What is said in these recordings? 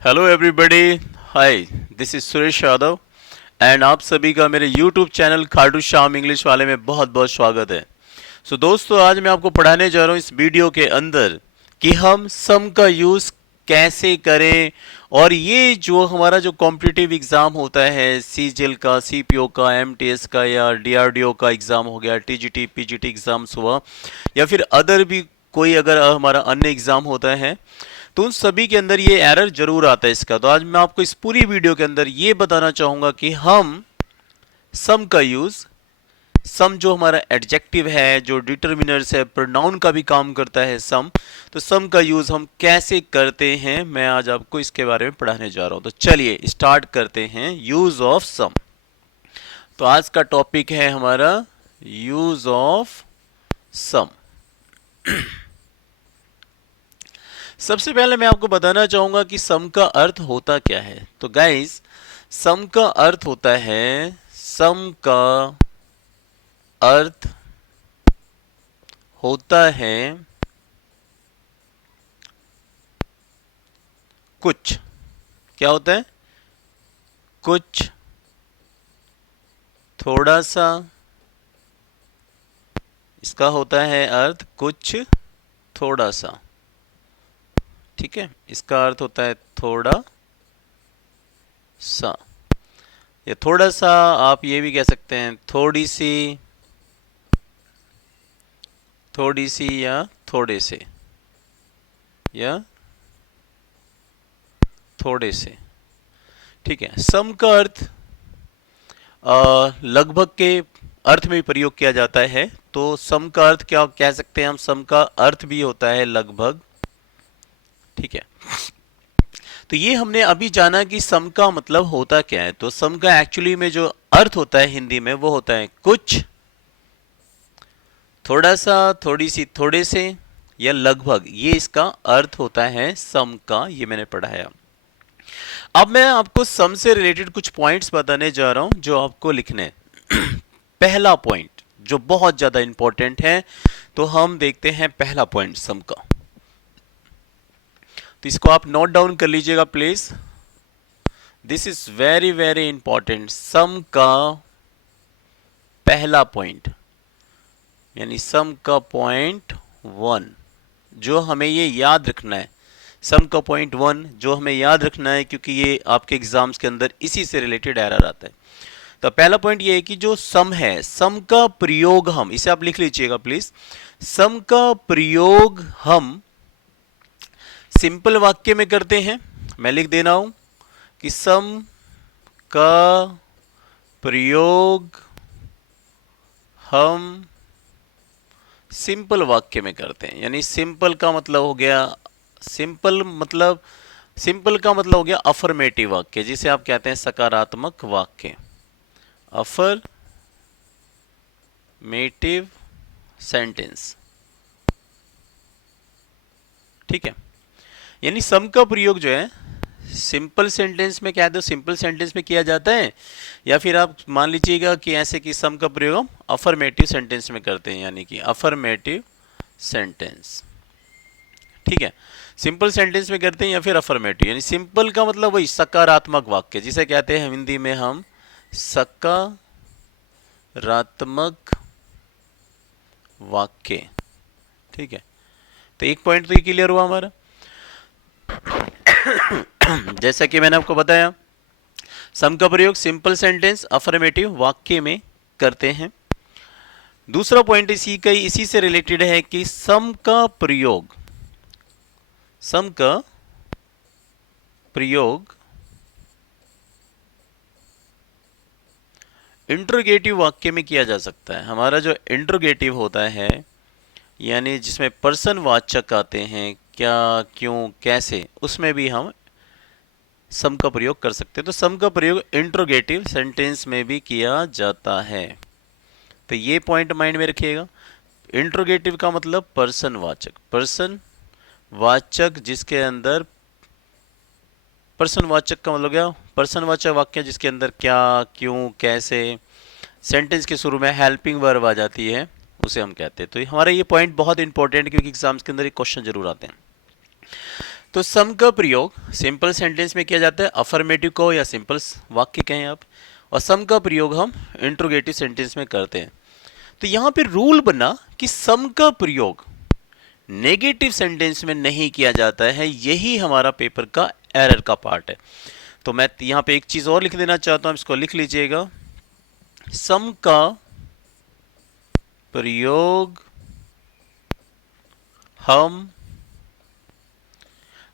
Hello everybody. Hi, this is Suresh Yadav and आप सभी का मेरे YouTube channel Khatu Shyam English वाले में बहुत बहुत स्वागत है। दोस्तों, आज मैं आपको पढ़ाने जा रहा हूँ इस वीडियो के अंदर कि हम सम का यूज़ कैसे करें। और ये जो हमारा जो कॉम्पिटिटिव एग्ज़ाम होता है, सीजीएल का, सीपीओ का, एमटीएस का या डीआरडीओ का एग्ज़ाम हो गया, टीजीटी पीजीटी एग्ज़ाम्स हुआ या फिर अदर भी कोई अगर हमारा अन्य एग्ज़ाम होता है, तो उन सभी के अंदर ये एरर जरूर आता है इसका। तो आज मैं आपको इस पूरी वीडियो के अंदर ये बताना चाहूंगा कि हम सम का यूज, सम जो हमारा एडजेक्टिव है, जो डिटर्मिनर्स है, प्रोनाउन का भी काम करता है सम, तो सम का यूज हम कैसे करते हैं, मैं आज आपको इसके बारे में पढ़ाने जा रहा हूं। तो चलिए स्टार्ट करते हैं यूज ऑफ सम। तो आज का टॉपिक है हमारा यूज ऑफ सम। सबसे पहले मैं आपको बताना चाहूंगा कि सम का अर्थ होता क्या है। तो गाइस, सम का अर्थ होता है, सम का अर्थ होता है कुछ। क्या होता है? कुछ, थोड़ा सा। इसका होता है अर्थ कुछ, थोड़ा सा। ठीक है, इसका अर्थ होता है थोड़ा सा, या थोड़ा सा आप ये भी कह सकते हैं थोड़ी सी, थोड़ी सी या थोड़े से, या थोड़े से। ठीक है, सम का अर्थ लगभग के अर्थ में प्रयोग किया जाता है। तो सम का अर्थ क्या कह सकते हैं हम? सम का अर्थ भी होता है लगभग। ठीक है, तो ये हमने अभी जाना कि सम का मतलब होता क्या है। तो सम का एक्चुअली में जो अर्थ होता है हिंदी में, वो होता है कुछ, थोड़ा सा, थोड़ी सी, थोड़े से, या लगभग। ये इसका अर्थ होता है सम का, ये मैंने पढ़ाया। अब मैं आपको सम से रिलेटेड कुछ पॉइंट्स बताने जा रहा हूं जो आपको लिखने हैं। पहला पॉइंट जो बहुत ज्यादा इंपॉर्टेंट है, तो हम देखते हैं पहला पॉइंट सम का। तो इसको आप नोट डाउन कर लीजिएगा please. This is very very important. Some का पहला पॉइंट, यानी सम का पॉइंट वन, जो हमें ये याद रखना है। सम का पॉइंट वन जो हमें याद रखना है, क्योंकि ये आपके एग्जाम्स के अंदर इसी से रिलेटेड एरर आता है। तो पहला पॉइंट ये है कि जो सम है, सम का प्रयोग हम, इसे आप लिख लीजिएगा प्लीज। सम का प्रयोग हम सिंपल वाक्य में करते हैं। मैं लिख दे रहा हूं कि सम का प्रयोग हम सिंपल वाक्य में करते हैं। यानी सिंपल का मतलब हो गया, सिंपल का मतलब हो गया अफर्मेटिव वाक्य, जिसे आप कहते हैं सकारात्मक वाक्य, अफर्मेटिव सेंटेंस। ठीक है, यानी सम का प्रयोग जो है सिंपल सेंटेंस में, क्या है, सिंपल सेंटेंस में किया जाता है, या फिर आप मान लीजिएगा कि ऐसे कि सम का प्रयोग हम अफर्मेटिव सेंटेंस में करते हैं, यानी कि अफर्मेटिव सेंटेंस। ठीक है, सिंपल सेंटेंस में करते हैं या फिर अफर्मेटिव। यानी सिंपल का मतलब वही सकारात्मक वाक्य, जिसे कहते हैं हिंदी में हम सकारात्मक वाक्य। ठीक है, तो एक पॉइंट तो ये क्लियर हुआ हमारा। जैसा कि मैंने आपको बताया, सम का प्रयोग सिंपल सेंटेंस अफर्मेटिव वाक्य में करते हैं। दूसरा पॉइंट इसी से रिलेटेड है कि सम का प्रयोग इंट्रोगेटिव वाक्य में किया जा सकता है। हमारा जो इंट्रोगेटिव होता है, यानी जिसमें पर्सन वाचक आते हैं, क्या, क्यों, कैसे, उसमें भी हम सम का प्रयोग कर सकते हैं। तो सम का प्रयोग इंट्रोगेटिव सेंटेंस में भी किया जाता है। तो ये पॉइंट माइंड में रखिएगा। इंट्रोगेटिव का मतलब पर्सन वाचक, पर्सन वाचक जिसके अंदर, पर्सन वाचक का मतलब क्या, पर्सन वाचक वाक्य जिसके अंदर क्या, क्यों, कैसे, सेंटेंस के शुरू में हेल्पिंग वर्ब आ जाती है, उसे हम कहते हैं। तो हमारा ये पॉइंट बहुत इंपॉर्टेंट, क्योंकि एग्जाम्स के अंदर ये क्वेश्चन जरूर आते हैं। तो सम का प्रयोग सिंपल सेंटेंस में किया जाता है, अफर्मेटिव को या सिंपल वाक्य कहें आप, और सम का प्रयोग हम इंट्रोगेटिव सेंटेंस में करते हैं। तो यहां पे रूल बना कि सम का प्रयोग नेगेटिव सेंटेंस में नहीं किया जाता है, यही हमारा पेपर का एरर का पार्ट है। तो मैं यहां पे एक चीज और लिख देना चाहता हूं, इसको लिख लीजिएगा। सम का प्रयोग हम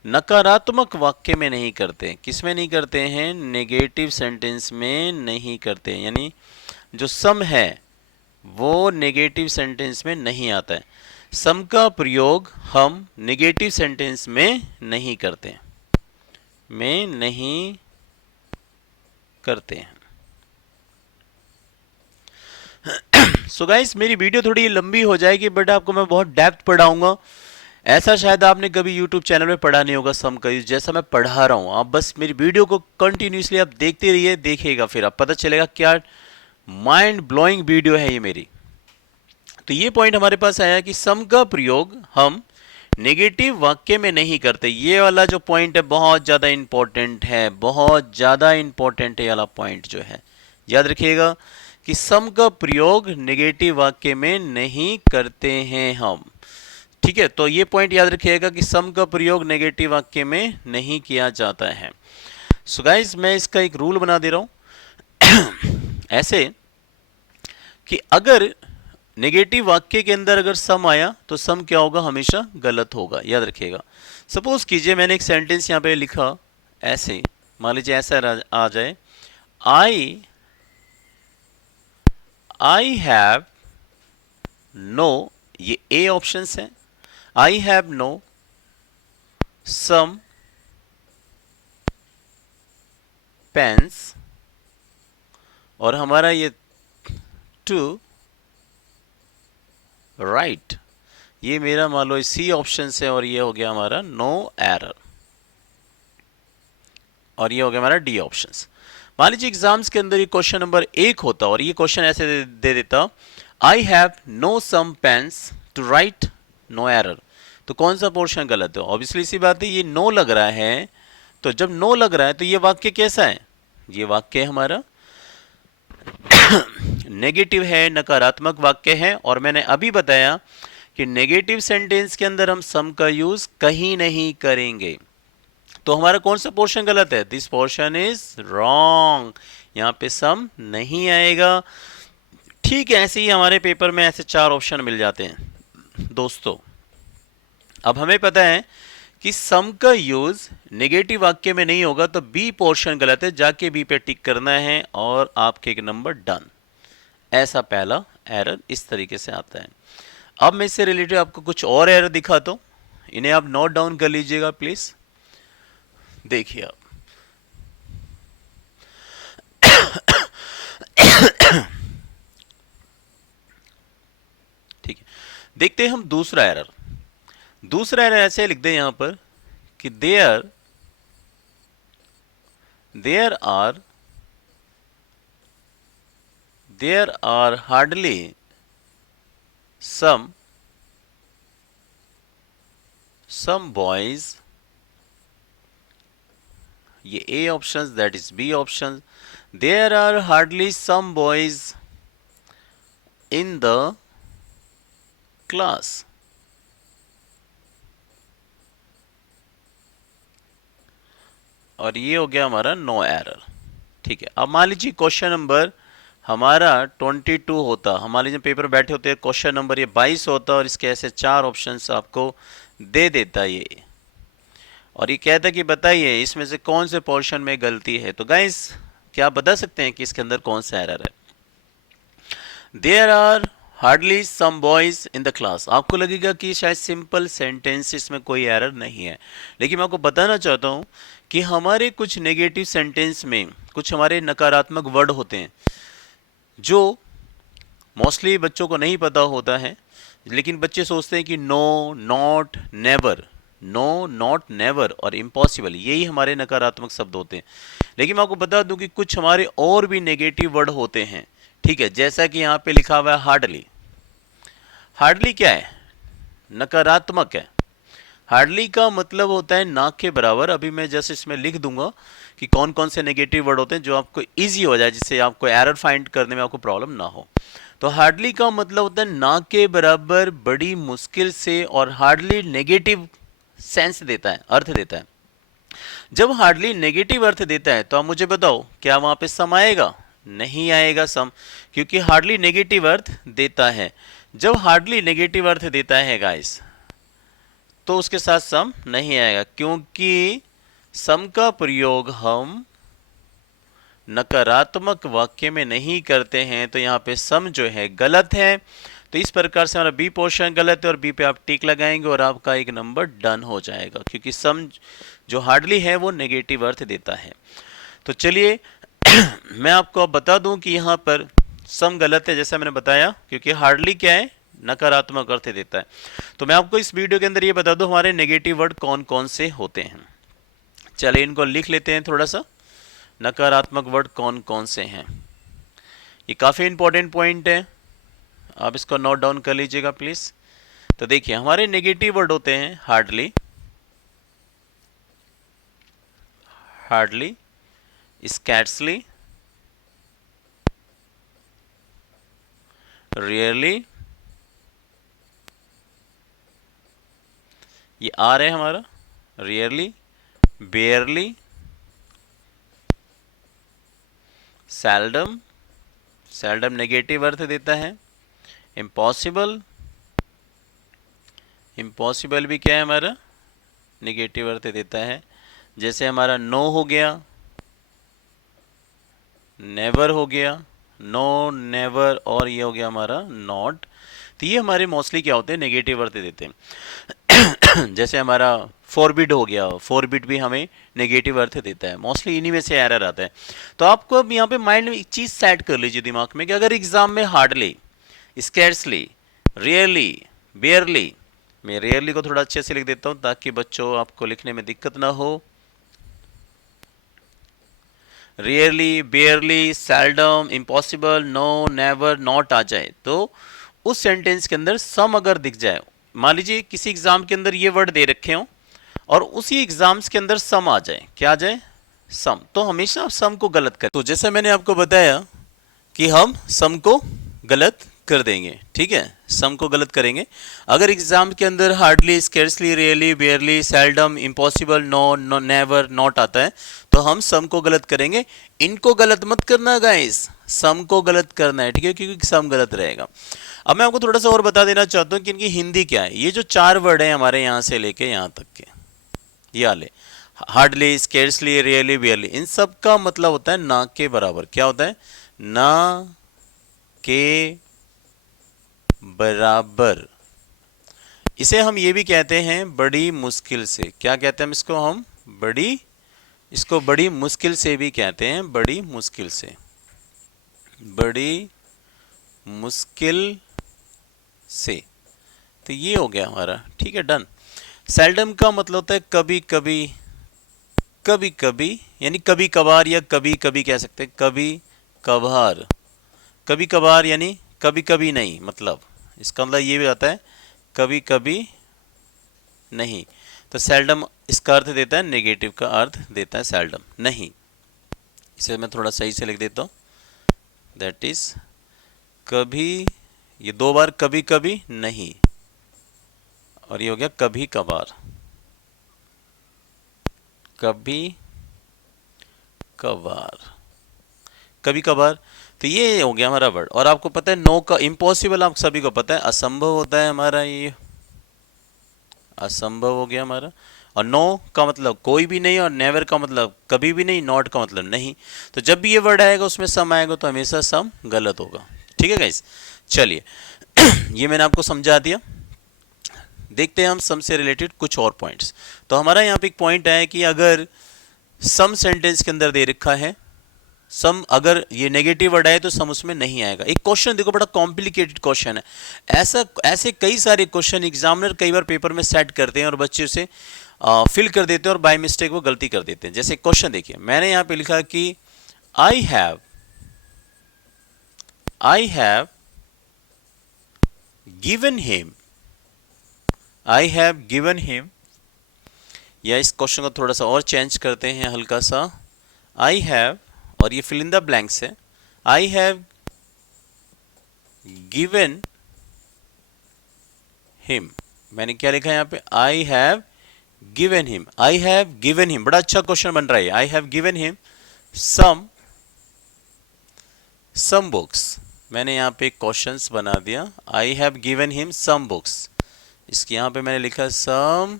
नकारात्मक वाक्य में नहीं करते। किस में नहीं करते हैं? नेगेटिव सेंटेंस में नहीं करते, यानी जो सम है वो नेगेटिव सेंटेंस में नहीं आता है। सम का प्रयोग हम नेगेटिव सेंटेंस में नहीं करते हैं, सो गाइस मेरी वीडियो थोड़ी लंबी हो जाएगी, बट आपको मैं बहुत डेप्थ पढ़ाऊंगा। ऐसा शायद आपने कभी यूट्यूब चैनल में पढ़ा नहीं होगा सम का यूज जैसा मैं पढ़ा रहा हूं। आप बस मेरी वीडियो को कंटिन्यूसली आप देखते रहिए, देखिएगा, फिर आप पता चलेगा क्या माइंड ब्लोइंग वीडियो है ये मेरी। तो ये पॉइंट हमारे पास आया कि सम का प्रयोग हम नेगेटिव वाक्य में नहीं करते। ये वाला जो पॉइंट है बहुत ज्यादा इंपॉर्टेंट है, बहुत ज्यादा इंपॉर्टेंट है। ये वाला पॉइंट जो है याद रखिएगा कि सम का प्रयोग नेगेटिव वाक्य में नहीं करते हैं हम। ठीक है, तो ये पॉइंट याद रखिएगा कि सम का प्रयोग नेगेटिव वाक्य में नहीं किया जाता है। सो गाइस मैं इसका एक रूल बना दे रहा हूं ऐसे कि अगर नेगेटिव वाक्य के अंदर अगर सम आया तो सम क्या होगा? हमेशा गलत होगा, याद रखिएगा। सपोज कीजिए मैंने एक सेंटेंस यहां पे लिखा ऐसे, मान लीजिए ऐसा आ जाए, आई हैव नो, ये ए ऑप्शन है, I have no some pens, और हमारा ये टू राइट, ये मेरा मान लो सी ऑप्शन है, और ये हो गया हमारा नो एरर, और ये हो गया हमारा डी ऑप्शन। मान लीजिए एग्जाम्स के अंदर ये क्वेश्चन नंबर 1 होता और ये क्वेश्चन ऐसे दे देता, I have no some pens to write no error, तो कौन सा पोर्शन गलत है? ऑब्वियसली सी बात है, ये नो लग रहा है, तो जब नो लग रहा है तो ये वाक्य कैसा है? ये वाक्य हमारा नेगेटिव है, नकारात्मक वाक्य है। और मैंने अभी बताया कि नेगेटिव सेंटेंस के अंदर हम सम का यूज कहीं नहीं करेंगे, तो हमारा कौन सा पोर्शन गलत है? दिस पोर्शन इज रॉन्ग, यहां पे सम नहीं आएगा। ठीक है, ऐसे ही हमारे पेपर में ऐसे 4 ऑप्शन मिल जाते हैं दोस्तों। अब हमें पता है कि सम का यूज नेगेटिव वाक्य में नहीं होगा, तो बी पोर्शन गलत है, जाके बी पे टिक करना है और आपके एक नंबर डन। ऐसा पहला एरर इस तरीके से आता है। अब मैं इससे रिलेटेड आपको कुछ और एरर दिखाता हूं, इन्हें आप नोट डाउन कर लीजिएगा प्लीज। देखिए आप ठीक है, देखते हैं हम दूसरा एरर। दूसरा एरर ऐसे लिख दें यहां पर कि there are hardly some boys, ये A options, that is B options, there are hardly some boys in the class। और ये हो गया हमारा नो एरर। ठीक है, अब मान लीजिए क्वेश्चन नंबर हमारा 22 होता, हमारे जो पेपर बैठे होते हैं क्वेश्चन नंबर ये 22 होता, और इसके ऐसे 4 ऑप्शंस आपको दे देता ये, और ये कहता कि बताइए इसमें से कौन से पोर्शन में गलती है। तो गाइस क्या आप बता सकते हैं कि इसके अंदर कौन सा एरर है? There are hardly some boys in the class. आपको लगेगा कि शायद सिंपल सेंटेंस इसमें कोई एरर नहीं है, लेकिन मैं आपको बताना चाहता हूं कि हमारे कुछ नेगेटिव सेंटेंस में कुछ हमारे नकारात्मक वर्ड होते हैं जो मोस्टली बच्चों को नहीं पता होता है, लेकिन बच्चे सोचते हैं कि no, not, never, no, not, never और इम्पॉसिबल, यही हमारे नकारात्मक शब्द होते हैं। लेकिन मैं आपको बता दूं कि कुछ हमारे और भी नेगेटिव वर्ड होते हैं। ठीक है, जैसा कि यहाँ पे लिखा हुआ है हार्डली। हार्डली क्या है? नकारात्मक है। हार्डली का मतलब होता है ना के बराबर। अभी मैं जस्ट इसमें लिख दूंगा कि कौन कौन से नेगेटिव वर्ड होते हैं जो आपको इजी हो जाए, जिससे आपको एरर फाइंड करने में आपको प्रॉब्लम ना हो। तो हार्डली का मतलब होता है ना के बराबर, बड़ी मुश्किल से, और हार्डली नेगेटिव सेंस देता है, अर्थ देता है। जब हार्डली नेगेटिव अर्थ देता है तो आप मुझे बताओ, क्या वहां पे सम आएगा? नहीं आएगा सम, क्योंकि हार्डली नेगेटिव अर्थ देता है। जब हार्डली नेगेटिव अर्थ देता है गाइस, तो उसके साथ सम नहीं आएगा, क्योंकि सम का प्रयोग हम नकारात्मक वाक्य में नहीं करते हैं, तो यहाँ पे सम जो है गलत है। तो इस प्रकार से हमारा बी पोर्शन गलत है, और बी पे आप टिक लगाएंगे और आपका एक नंबर डन हो जाएगा, क्योंकि सम जो हार्डली है वो नेगेटिव अर्थ देता है। तो चलिए मैं आपको अब बता दूं कि यहाँ पर सम गलत है, जैसा मैंने बताया, क्योंकि हार्डली क्या है, नकारात्मक अर्थ देता है। तो मैं आपको इस वीडियो के अंदर ये बता दूं हमारे नेगेटिव वर्ड कौन कौन से होते हैं। चलिए इनको लिख लेते हैं थोड़ा सा, नकारात्मक वर्ड कौन कौन से हैं। ये काफ़ी इंपॉर्टेंट पॉइंट है, आप इसको नोट डाउन कर लीजिएगा प्लीज। तो देखिए हमारे नेगेटिव वर्ड होते हैं हार्डली, हार्डली, स्कैर्सली, रियरली, ये आ रहा है हमारा, rarely, barely, seldom, seldom negative अर्थ देता है, इम्पॉसिबल, इम्पॉसिबल भी क्या है हमारा, नेगेटिव अर्थ देता है। जैसे हमारा नो हो गया, नेवर हो गया, नो, नेवर, और ये हो गया हमारा नॉट। तो ये हमारे मोस्टली क्या होते हैं, नेगेटिव अर्थ देते हैं। जैसे हमारा फॉरबिड हो गया, फॉरबिड भी हमें नेगेटिव अर्थ देता है, मोस्टली इन्हीं में से एरर आता है। तो आपको अब यहाँ पे माइंड में एक चीज सेट कर लीजिए दिमाग में, कि अगर एग्जाम में हार्डली, स्कैर्सली, रियरली, बेयरली, मैं रेयरली को थोड़ा अच्छे से लिख देता हूं ताकि बच्चों आपको लिखने में दिक्कत ना हो। Rarely, barely, seldom, impossible, no, never, not आ जाए, तो उस सेंटेंस के अंदर सम अगर दिख जाए, मान लीजिए किसी एग्जाम के अंदर ये वर्ड दे रखे हो और उसी एग्जाम्स के अंदर सम आ जाए, क्या आ जाए, सम, तो हमेशा आप सम को गलत करें। तो जैसा मैंने आपको बताया कि हम सम को गलत कर देंगे, ठीक है, सम को गलत करेंगे। अगर एग्जाम के अंदर hardly, scarcely, really, barely, seldom, impossible, no, no, never, not आता है, तो हम सम को गलत करेंगे। इनको गलत मत करना गाइस, सम को गलत करना है, ठीक है, क्योंकि सम गलत रहेगा। अब मैं आपको थोड़ा सा और बता देना चाहता हूँ कि इनकी हिंदी क्या है। ये जो चार वर्ड है हमारे यहाँ से लेके यहाँ तक के, ये वाले हार्डली, स्केर्सली, रियली, बेयरली, इन सब का मतलब होता है ना के बराबर। क्या होता है, ना के बराबर। इसे हम ये भी कहते हैं बड़ी मुश्किल से। क्या कहते हैं इसको हम, बड़ी, इसको बड़ी मुश्किल से भी कहते हैं, बड़ी मुश्किल से, बड़ी मुश्किल से। तो ये हो गया हमारा, ठीक है, डन। सेल्डम का मतलब होता है कभी कभी, कभी कभी यानी कभी कभार, या कभी कभी कह सकते हैं, कभी कभार, कभी कभार यानी कभी कभी नहीं, मतलब इसका मतलब ये भी आता है कभी कभी नहीं। तो सेल्डम इसका अर्थ देता है, नेगेटिव का अर्थ देता है सेल्डम, नहीं। इसे मैं थोड़ा सही से लिख देता हूँ, दैट इज कभी, ये दो बार कभी कभी नहीं, और ये हो गया कभी कभार, कभी कभार, कभी कभार। तो ये हो गया हमारा वर्ड। और आपको पता है नो का इम्पॉसिबल, आप सभी को पता है असंभव होता है हमारा, ये असंभव हो गया हमारा। और नो का मतलब कोई भी नहीं, और नेवर का मतलब कभी भी नहीं, नॉट का मतलब नहीं। तो जब भी ये वर्ड आएगा उसमें सम आएगा तो हमेशा सम गलत होगा, ठीक है गाइस। चलिए ये मैंने आपको समझा दिया। देखते हैं हम सम से रिलेटेड कुछ और पॉइंट्स। तो हमारा यहाँ पे एक पॉइंट है कि अगर सम सेंटेंस के अंदर दे रखा है, सम अगर ये नेगेटिव वर्ड आए तो सम उसमें नहीं आएगा। एक क्वेश्चन देखो, बड़ा कॉम्प्लिकेटेड क्वेश्चन है। ऐसे कई सारे क्वेश्चन एग्जामिनर कई बार पेपर में सेट करते हैं और बच्चे उसे फिल कर देते हैं और बाय मिस्टेक वो गलती कर देते हैं। जैसे क्वेश्चन देखिए, मैंने यहाँ पे लिखा कि I have given him, I have given him या इस क्वेश्चन को थोड़ा सा और चेंज करते हैं हल्का सा। आई हैव, और ये फिल इन द ब्लैंक्स है, आई हैव गिवन हिम। मैंने क्या लिखा है यहाँ पे, I have given him, I have given him. बड़ा अच्छा क्वेश्चन बन रहा है, I have given him some books. मैंने यहाँ पे क्वेश्चंस बना दिया, I have given him some books. इसके यहाँ पे मैंने लिखा some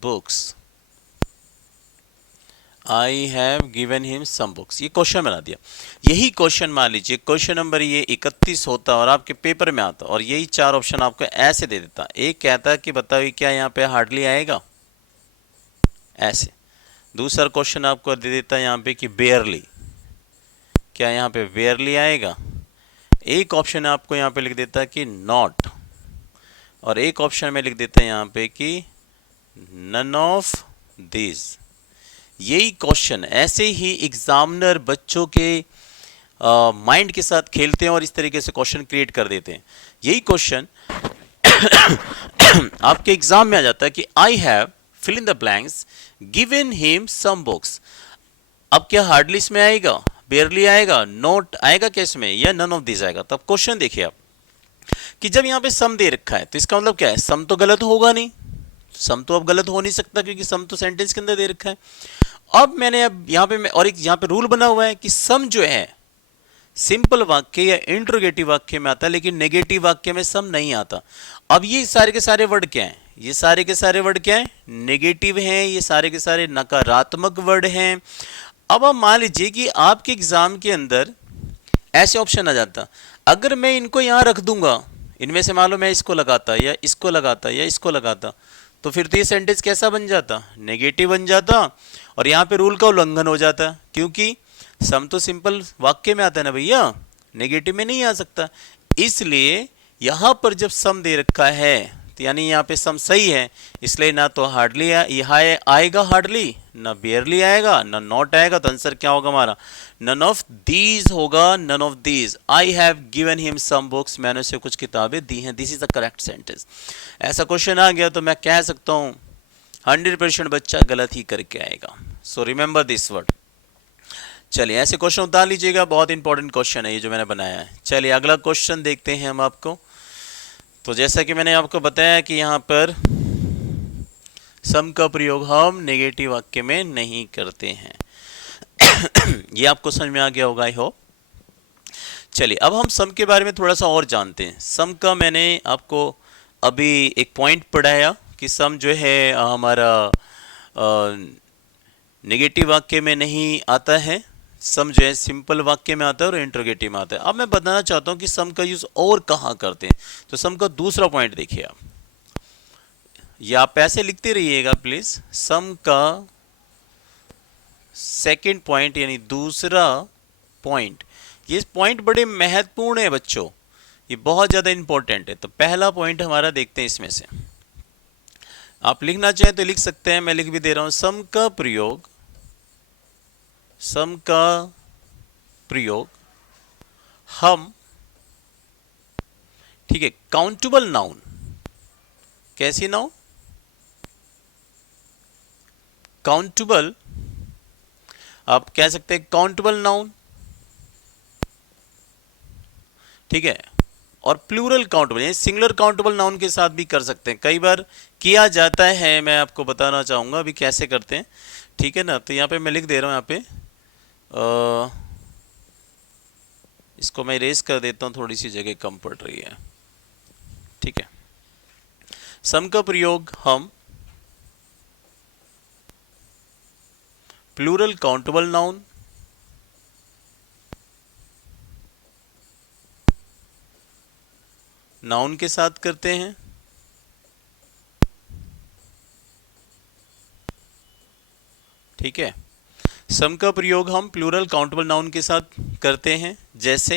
books, I have given him some books. ये क्वेश्चन बना दिया। यही क्वेश्चन मान लीजिए क्वेश्चन नंबर ये 31 होता और आपके पेपर में आता और यही 4 ऑप्शन आपको ऐसे दे देता। एक कहता कि बताओ क्या यहाँ पे हार्डली आएगा, ऐसे। दूसरा क्वेश्चन आपको दे देता यहाँ पे कि बेयरली, क्या यहाँ पे बेयरली आएगा। एक ऑप्शन आपको यहाँ पे लिख देता कि नॉट, और एक ऑप्शन में लिख देता है यहाँ पे कि नन ऑफ दिस। यही क्वेश्चन ऐसे ही एग्जामिनर बच्चों के माइंड के साथ खेलते हैं और इस तरीके से क्वेश्चन क्रिएट कर देते हैं। यही क्वेश्चन आपके एग्जाम में आ जाता है कि I have fill in the blanks given him some books. अब क्या हार्डली इसमें आएगा, बेयरली आएगा, नोट आएगा, किस में, या नन ऑफ दिस आएगा। तब क्वेश्चन देखिए आप कि जब यहाँ पे सम दे रखा है तो इसका मतलब क्या है, सम तो गलत होगा नहीं, सम तो अब गलत हो नहीं सकता क्योंकि सम तो सेंटेंस के अंदर दे रखा है। अब मैंने अब यहाँ पे और एक यहाँ पे रूल बना हुआ है कि सम जो है सिंपल वाक्य या इंट्रोगेटिव वाक्य में आता है, लेकिन नेगेटिव वाक्य में सम नहीं आता। अब ये सारे के सारे वर्ड क्या हैं, ये सारे के सारे वर्ड क्या हैं, नेगेटिव हैं, ये सारे के सारे नकारात्मक वर्ड हैं। अब आप मान लीजिए कि आपके एग्जाम के अंदर ऐसे ऑप्शन आ जाता, अगर मैं इनको यहाँ रख दूंगा, इनमें से मान लो मैं इसको लगाता या इसको लगाता या इसको लगाता, तो फिर तो ये सेंटेंस कैसा बन जाता, नेगेटिव बन जाता, और यहाँ पे रूल का उल्लंघन हो जाता, क्योंकि सम तो सिंपल वाक्य में आता है ना भैया, नेगेटिव में नहीं आ सकता। इसलिए यहाँ पर जब सम दे रखा है तो यानी यहाँ पे सम सही है, इसलिए ना तो हार्डली यहाँ आएगा हार्डली, ना बेयरली आएगा, ना नॉट आएगा। तो आंसर क्या होगा हमारा, नन ऑफ दीज होगा, none of these. I have given him some books, मैंने उसे कुछ किताबें दी हैं, this is the correct sentence. ऐसा क्वेश्चन आ गया तो मैं कह सकता हूँ 100% बच्चा गलत ही करके आएगा। So remember this word. चलिए ऐसे क्वेश्चन उतार लीजिएगा, बहुत इंपॉर्टेंट क्वेश्चन है ये जो मैंने बनाया है। चलिए अगला क्वेश्चन देखते हैं हम आपको। तो जैसा कि मैंने आपको बताया कि यहाँ पर सम का प्रयोग हम नेगेटिव वाक्य में नहीं करते हैं। ये आपको समझ में आ गया होगा आई होप। चलिए अब हम सम के बारे में थोड़ा सा और जानते हैं। सम का मैंने आपको अभी एक पॉइंट पढ़ाया कि सम जो है हमारा नेगेटिव वाक्य में नहीं आता है, सम जो है सिंपल वाक्य में आता है और इंट्रोगेटिव में आता है। अब मैं बताना चाहता हूं कि सम का यूज और कहां करते हैं। तो सम का दूसरा पॉइंट देखिए आप, या आप ऐसे लिखते रहिएगा प्लीज। सम का सेकंड पॉइंट यानी दूसरा पॉइंट, ये पॉइंट बड़े महत्वपूर्ण है बच्चों, ये बहुत ज्यादा इंपॉर्टेंट है। तो पहला पॉइंट हमारा देखते हैं इसमें से, आप लिखना चाहें तो लिख सकते हैं, मैं लिख भी दे रहा हूं। सम का प्रयोग, सम का प्रयोग हम, ठीक है, काउंटेबल नाउन, कैसी नाउन, काउंटेबल, आप कह सकते हैं काउंटेबल नाउन, ठीक है, और प्लूरल काउंटेबल यानी सिंगुलर काउंटेबल नाउन के साथ भी कर सकते हैं। कई बार किया जाता है, मैं आपको बताना चाहूंगा अभी कैसे करते हैं, ठीक है ना। तो यहाँ पे मैं लिख दे रहा हूं, यहाँ पे इसको मैं इरेज कर देता हूं, थोड़ी सी जगह कम पड़ रही है, ठीक है। सम का प्रयोग हम प्लूरल काउंटेबल नाउन, नाउन के साथ करते हैं, ठीक है। सम का प्रयोग हम प्लूरल काउंटेबल नाउन के साथ करते हैं, जैसे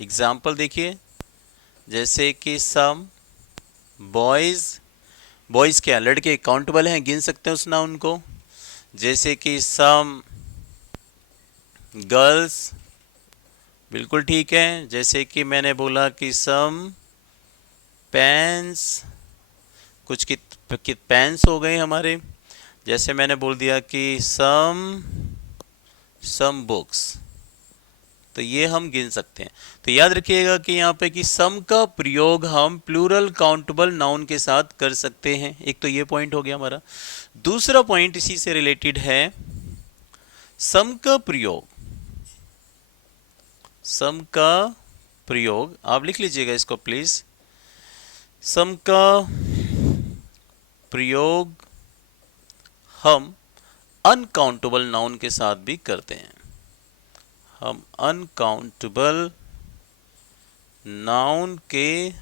एग्जाम्पल देखिए, जैसे कि सम बॉयज, बॉयज क्या, लड़के काउंटेबल हैं, गिन सकते हैं उस नाउन को। जैसे कि सम गर्ल्स, बिल्कुल ठीक है। जैसे कि मैंने बोला कि सम पेन्स, कुछ कित पेन्स हो गए हमारे, जैसे मैंने बोल दिया कि सम बुक्स, तो ये हम गिन सकते हैं। तो याद रखिएगा कि यहाँ पे कि सम का प्रयोग हम प्लूरल काउंटेबल नाउन के साथ कर सकते हैं। एक तो ये पॉइंट हो गया हमारा। दूसरा पॉइंट इसी से रिलेटेड है, सम का प्रयोग, सम का प्रयोग आप लिख लीजिएगा इसको प्लीज। सम का प्रयोग हम अनकाउंटेबल नाउन के साथ भी करते हैं। हम अनकाउंटेबल नाउन के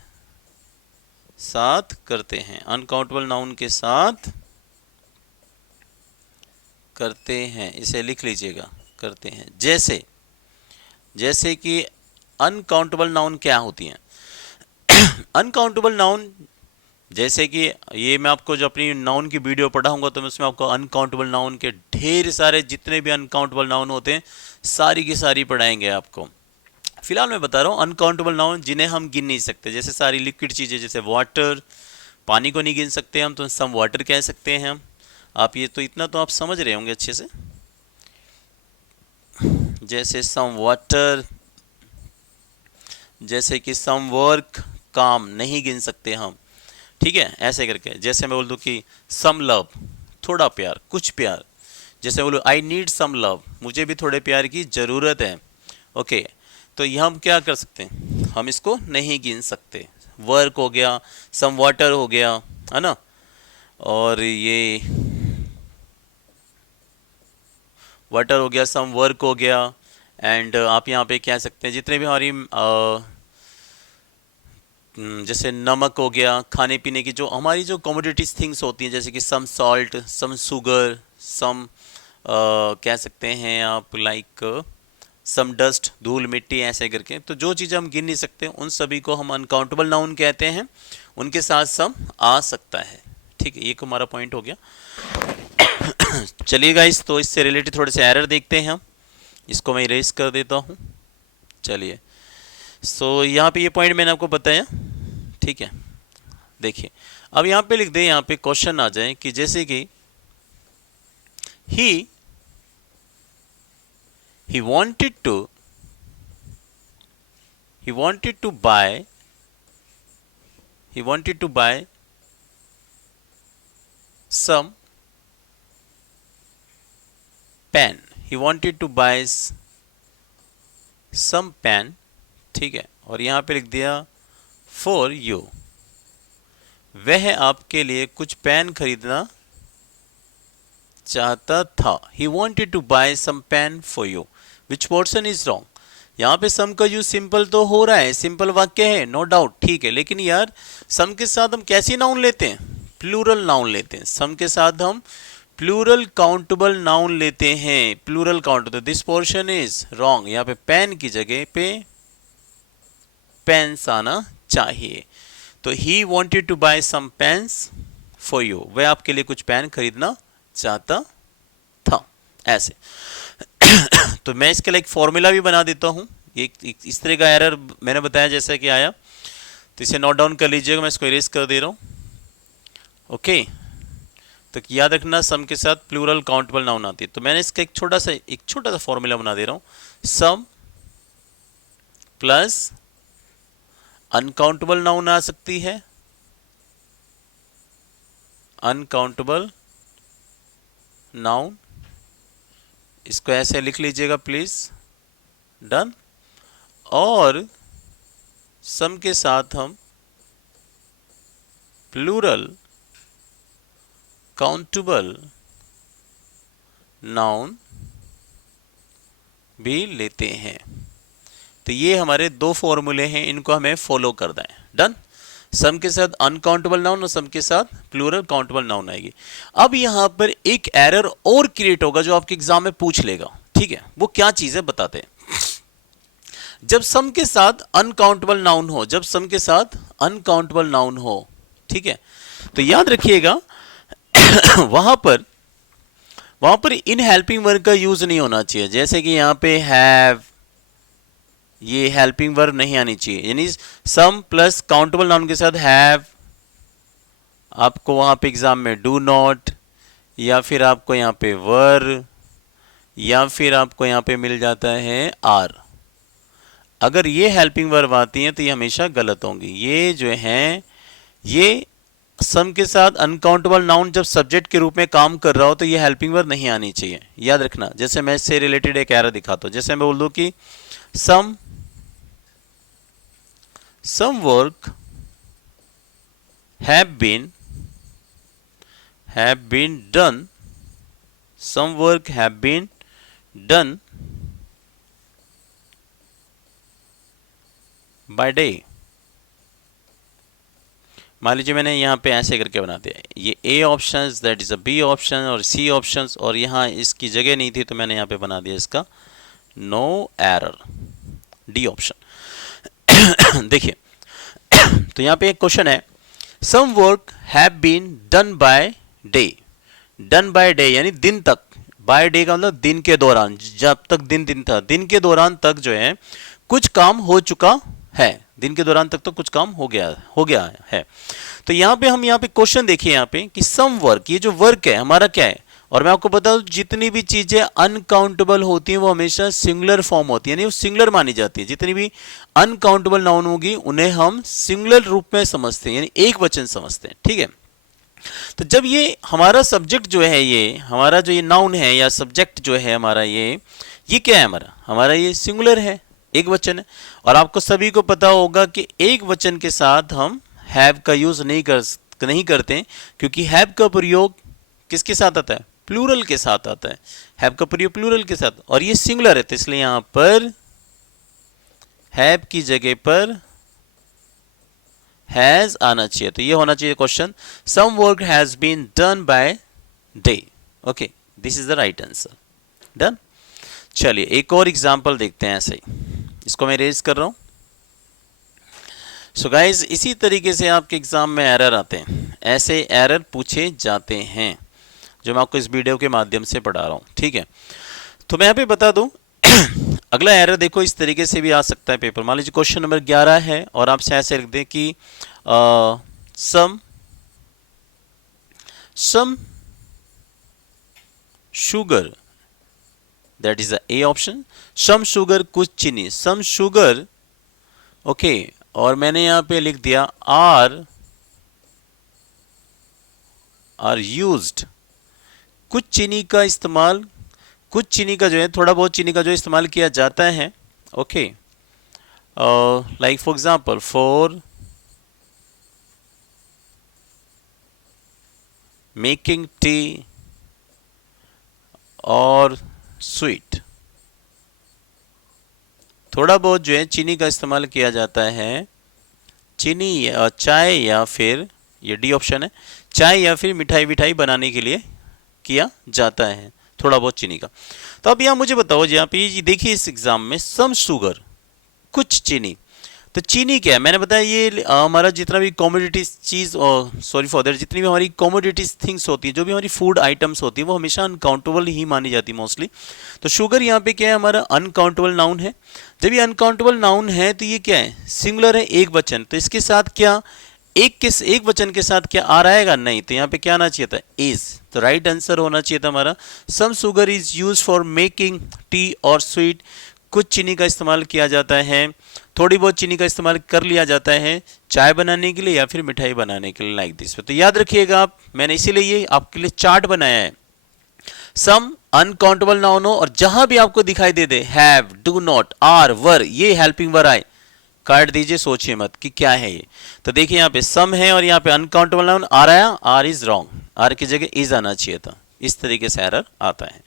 साथ करते हैं, अनकाउंटेबल नाउन के साथ करते हैं, इसे लिख लीजिएगा, करते हैं। जैसे कि अनकाउंटेबल नाउन क्या होती हैं? अनकाउंटेबल नाउन, जैसे कि ये मैं आपको जो अपनी नाउन की वीडियो पढ़ाऊंगा तो मैं उसमें आपको अनकाउंटेबल नाउन के ढेर सारे जितने भी अनकाउंटेबल नाउन होते हैं सारी की सारी पढ़ाएंगे आपको। फिलहाल मैं बता रहा हूँ अनकाउंटेबल नाउन जिन्हें हम गिन नहीं सकते, जैसे सारी लिक्विड चीज़ें, जैसे वाटर, पानी को नहीं गिन सकते हम तो सम वाटर कह सकते हैं हम। आप ये तो इतना तो आप समझ रहे होंगे अच्छे से, जैसे सम वाटर, जैसे कि सम वर्क, काम नहीं गिन सकते हम, ठीक है, ऐसे करके। जैसे मैं बोल दूं कि सम लव, थोड़ा प्यार, कुछ प्यार, जैसे बोलूँ आई नीड सम लव, मुझे भी थोड़े प्यार की ज़रूरत है। ओके, तो ये हम क्या कर सकते हैं, हम इसको नहीं गिन सकते। वर्क हो गया, सम वाटर हो गया, है ना, और ये वाटर हो गया, सम वर्क हो गया, एंड आप यहाँ पे कह सकते हैं जितने भी हमारी जैसे नमक हो गया, खाने पीने की जो हमारी जो कमोडिटीज थिंग्स होती हैं, जैसे कि सम सॉल्ट, सम शुगर, सम कह सकते हैं आप लाइक सम डस्ट, धूल मिट्टी, ऐसे करके। तो जो चीज़ हम गिन नहीं सकते उन सभी को हम अनकाउंटेबल नाउन कहते हैं, उनके साथ सम आ सकता है। ठीक है, ये हमारा पॉइंट हो गया। चलिए गाइस, तो इससे रिलेटेड थोड़े से एरर देखते हैं हम, इसको मैं इरेज कर देता हूँ। चलिए, सो यहाँ पे ये पॉइंट मैंने आपको बताया, ठीक है। देखिए अब यहाँ पे लिख दे, यहाँ पे क्वेश्चन आ जाए कि जैसे कि he wanted to buy some pen, he wanted to buy some pen, ठीक है, और यहाँ पे लिख दिया for you, वह आपके लिए कुछ पेन खरीदना चाहता था। He wanted to buy some pen for you. Which portion is wrong? यहाँ पे सम का यूज सिंपल तो हो रहा है, सिंपल वाक्य है, नो डाउट, ठीक है, लेकिन यार सम के साथ हम कैसी नाउन लेते हैं? प्लूरल नाउन लेते हैं। सम के साथ हम प्लूरल काउंटेबल नाउन लेते हैं, प्लूरल काउंट। तो दिस पोर्शन इज रॉन्ग, यहाँ पे पेन की जगह पे पेन्स आना चाहिए। तो he wanted to buy some pens for you, वह आपके लिए कुछ पेन खरीदना चाहता था, ऐसे। तो मैं इसके लिए एक फॉर्मूला भी बना देता हूं। इस तरह का एरर मैंने बताया जैसा कि आया, तो इसे नोट डाउन कर लीजिएगा, मैं इसको इरेज कर दे रहा हूं। ओके, तो याद रखना सम के साथ प्लूरल काउंटेबल नाउन आती है। तो मैंने इसका एक छोटा सा फॉर्मूला बना दे रहा हूं। सम प्लस अनकाउंटेबल नाउन आ सकती है, अनकाउंटेबल नाउन, इसको ऐसे लिख लीजिएगा प्लीज, डन। और सम के साथ हम प्लूरल काउंटेबल नाउन भी लेते हैं। तो ये हमारे दो फॉर्मूले हैं, इनको हमें फॉलो करना है, डन। सम के साथ अनकाउंटेबल नाउन और सम के साथ प्लूरल काउंटेबल नाउन आएगी। अब यहां पर एक एरर और क्रिएट होगा जो आपके एग्जाम में पूछ लेगा, ठीक है, वो क्या चीज है बताते हैं। जब सम के साथ अनकाउंटेबल नाउन हो, जब सम के साथ अनकाउंटेबल नाउन हो, ठीक है, तो याद रखिएगा वहां पर इन हेल्पिंग वर्ब का यूज नहीं होना चाहिए। जैसे कि यहां पे हैव, ये हेल्पिंग वर्ब नहीं आनी चाहिए, यानी सम प्लस काउंटेबल नाउन के साथ हैव आपको वहाँ पे एग्जाम में डू नॉट, या फिर आपको यहाँ पे वर, या फिर आपको यहाँ पे मिल जाता है आर। अगर ये हेल्पिंग वर्ब आती हैं तो ये हमेशा गलत होंगी। ये जो हैं ये सम के साथ अनकाउंटेबल नाउन जब सब्जेक्ट के रूप में काम कर रहा हो तो ये हेल्पिंग वर्ब नहीं आनी चाहिए, याद रखना। जैसे मैं इससे रिलेटेड एक एरर दिखाता हूँ। जैसे मैं बोल दूँ कि some work have been done, some work have been done by day। मान लीजिए मैंने यहाँ पे ऐसे करके बना दिया, ये A option, that is a B option और सी ऑप्शंस, और यहाँ इसकी जगह नहीं थी तो मैंने यहाँ पे बना दिया इसका नो एरर, डी ऑप्शन। देखिए तो यहाँ पे एक क्वेश्चन है, some work have been done by day. Done by day यानी दिन तक, बाय डे का मतलब दिन के दौरान, जब तक दिन था, दिन के दौरान तक जो है कुछ काम हो चुका है, दिन के दौरान तक तो कुछ काम हो गया है। तो यहाँ पे हम यहाँ पे क्वेश्चन देखिए यहाँ पे कि सम वर्क, ये जो वर्क है हमारा क्या है, और मैं आपको बता दूं जितनी भी चीजें अनकाउंटेबल होती हैं वो हमेशा सिंगुलर फॉर्म होती है, यानी वो सिंगुलर मानी जाती है। जितनी भी अनकाउंटेबल नाउन होगी उन्हें हम सिंगुलर रूप में समझते हैं, यानी एक वचन समझते हैं, ठीक है। तो जब ये हमारा सब्जेक्ट जो है, ये हमारा जो ये नाउन है या सब्जेक्ट जो है हमारा, ये क्या है हमारा ये सिंगुलर है, एक वचन है। और आपको सभी को पता होगा कि एक वचन के साथ हम हैव का यूज नहीं करते, क्योंकि हैव का प्रयोग किसके साथ आता है, प्लूरल के साथ आता है। हैव का प्रयोग प्लूरल के साथ, और ये सिंगुलर है, तो इसलिए यहां पर हैव की जगह पर हैज आना चाहिए। तो ये होना चाहिए question, some work has been done by day. Okay, this is the right answer. Done. चलिए एक और एग्जांपल देखते हैं ऐसे ही, इसको मैं रेज कर रहा हूं। सो गाइज इसी तरीके से आपके एग्जाम में एरर आते हैं, ऐसे एरर पूछे जाते हैं जो मैं आपको इस वीडियो के माध्यम से पढ़ा रहा हूं, ठीक है। तो मैं यहाँ पे बता दूं अगला एरर देखो इस तरीके से भी आ सकता है पेपर। मान लीजिए क्वेश्चन नंबर 11 है और आपसे ऐसे लिख दें कि some sugar, that is the A option, some sugar कुछ चीनी, सम शुगर, ओके। और मैंने यहां पे लिख दिया आर यूज्ड, कुछ चीनी का इस्तेमाल, कुछ चीनी का जो है, थोड़ा बहुत चीनी का जो इस्तेमाल किया जाता है, okay. Like for example for making tea और स्वीट, थोड़ा बहुत जो है चीनी का इस्तेमाल किया जाता है, चीनी या चाय, या फिर ये डी ऑप्शन है, चाय या फिर मिठाई विठाई बनाने के लिए किया जाता है, थोड़ा बहुत चीनी का। तो अब यहाँ मुझे बताओ, यहाँ पे देखिए इस एग्जाम में सम शुगर, कुछ चीनी, तो चीनी क्या है, मैंने बताया ये हमारा जितना भी कॉमोडिटीज चीज, सॉरी फॉर दैट, जितनी भी हमारी कॉमोडिटीज थिंग्स होती है, जो भी हमारी फूड आइटम्स होती है, वो हमेशा अनकाउंटेबल ही मानी जाती है मोस्टली। तो शुगर यहाँ पे क्या है, हमारा अनकाउंटेबल नाउन है। जब ये अनकाउंटेबल नाउन है तो ये क्या है, सिंगुलर है, एक वचन। तो इसके साथ क्या एक वचन के साथ क्या आ रहेगा, नहीं, तो यहाँ पे क्या आना चाहिए था, इज। तो राइट आंसर होना चाहिए था हमारा some sugar is use for making tea और स्वीट, कुछ चीनी का इस्तेमाल किया जाता है, थोड़ी बहुत चीनी का इस्तेमाल कर लिया जाता है चाय बनाने के लिए या फिर मिठाई बनाने के लिए, लाइक दिस। तो याद रखिएगा आप, मैंने इसीलिए ये आपके लिए चार्ट बनाया है। सम अनकाउंटेबल नाउन हो और जहां भी आपको दिखाई दे दे have, do not, are, were, ये हेल्पिंग वर्ब आए, काट दीजिए, सोचिए मत कि क्या है ये। तो देखिए यहाँ पे सम है और यहाँ पे अनकाउंटेबल नाउन आ रहा है, आर इज रॉन्ग, आर की जगह इज आना चाहिए था। इस तरीके से एरर आता है।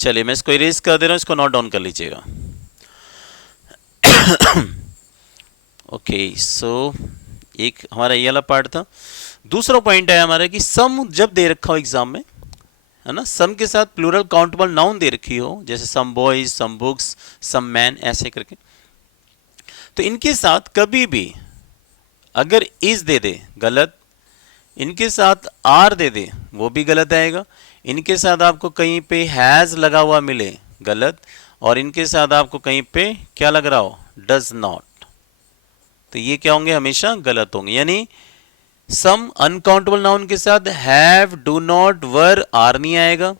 चलिए मैं इसको इरेज कर दे रहा हूँ, इसको नोट डाउन कर लीजिएगा। ओके, सो एक हमारा ये वाला पार्ट था। दूसरा पॉइंट है हमारा कि सम जब दे रखा हो एग्जाम में, है ना, सम के साथ प्लूरल काउंटेबल नाउन दे रखी हो, जैसे सम बॉयज, सम बुक्स, सम मैन, ऐसे करके, तो इनके साथ कभी भी अगर इज दे दे गलत, इनके साथ आर दे दे वो भी गलत आएगा, इनके साथ आपको कहीं पे हैज लगा हुआ मिले गलत, और इनके साथ आपको कहीं पे क्या लग रहा हो, डज नॉट, तो ये क्या होंगे, हमेशा गलत होंगे। यानी सम अनकाउंटेबल नाउन के साथ have, do not, were, are नहीं आएगा।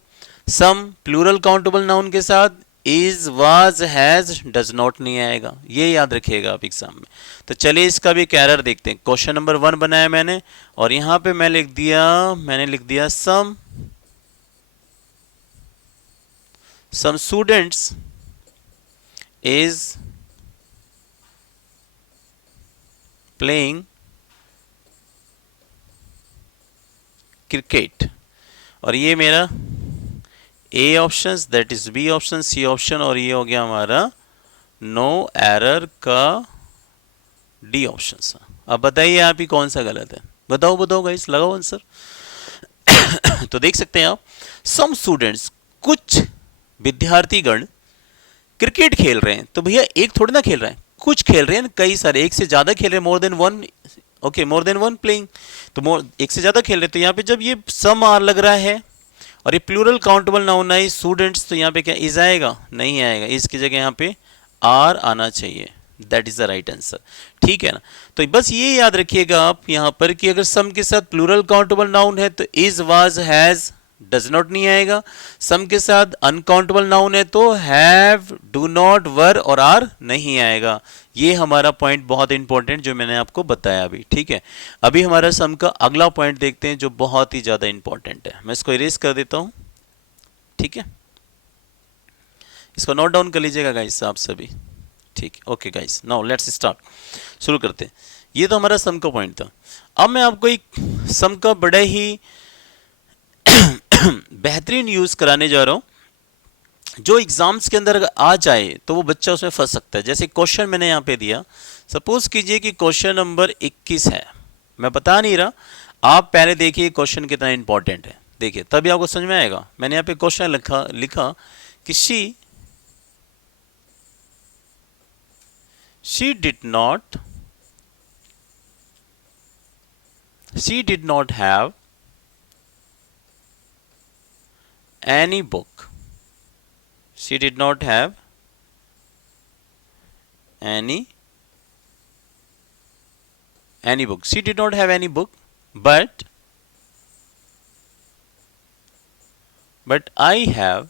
सम प्लूरल काउंटेबल नाउन के साथ is, was, has, does not नहीं आएगा। ये याद रखिएगा आप एग्जाम में। तो चलिए इसका भी एक एरर देखते हैं। क्वेश्चन नंबर 1 बनाया मैंने और यहां पे मैंने लिख दिया some students is playing cricket, और ये मेरा A option, that is B option, C option, और ये हो गया हमारा नो एरर का डी ऑप्शन। अब बताइए आप ही कौन सा गलत है। बताओ गाइस, लगाओ आंसर। तो देख सकते हैं आप, सम स्टूडेंट्स, कुछ विद्यार्थीगण क्रिकेट खेल रहे हैं। तो भैया एक थोड़ी ना खेल रहे हैं, कुछ खेल रहे हैं, कई सारे, एक से ज्यादा खेल रहे हैं, more than one. Okay, more than one playing, तो एक से ज्यादा खेल रहे हैं। तो यहाँ पे जब ये सम आर लग रहा है और ये प्लूरल काउंटेबल नाउन है स्टूडेंट्स, तो यहाँ पे क्या इज आएगा? नहीं आएगा। इसकी जगह यहाँ पे आर आना चाहिए। That is the right answer. ठीक है ना। तो बस ये याद रखिएगा आप यहाँ पर कि अगर सम के साथ प्लूरल काउंटेबल नाउन है तो is, was, has, does not नहीं आएगा। सम के साथ अनकाउंटेबल नाउन है तो हैव, डू नॉट, वर और आर नहीं आएगा। ये हमारा पॉइंट बहुत इंपॉर्टेंट जो मैंने आपको बताया अभी। ठीक है, अभी हमारा सम का अगला पॉइंट देखते हैं जो बहुत ही ज्यादा इंपॉर्टेंट है। मैं इसको इरेज कर देता हूं। ठीक है, इसको नोट डाउन कर लीजिएगा गाइस आप सभी। ठीक है, okay guys, now let's start. शुरू करते हैं। ये तो हमारा सम का पॉइंट था। अब मैं आपको एक सम का बड़ा ही बेहतरीन यूज कराने जा रहा हूं जो एग्जाम्स के अंदर आ जाए तो वो बच्चा उसमें फंस सकता है। जैसे क्वेश्चन मैंने यहां पे दिया, सपोज कीजिए कि क्वेश्चन नंबर 21 है। मैं बता नहीं रहा, आप पहले देखिए क्वेश्चन कितना इंपॉर्टेंट है। देखिए तभी आपको समझ में आएगा। मैंने यहां पे क्वेश्चन लिखा कि she did not have any book. She did not have any book. She did not have any book, but I have,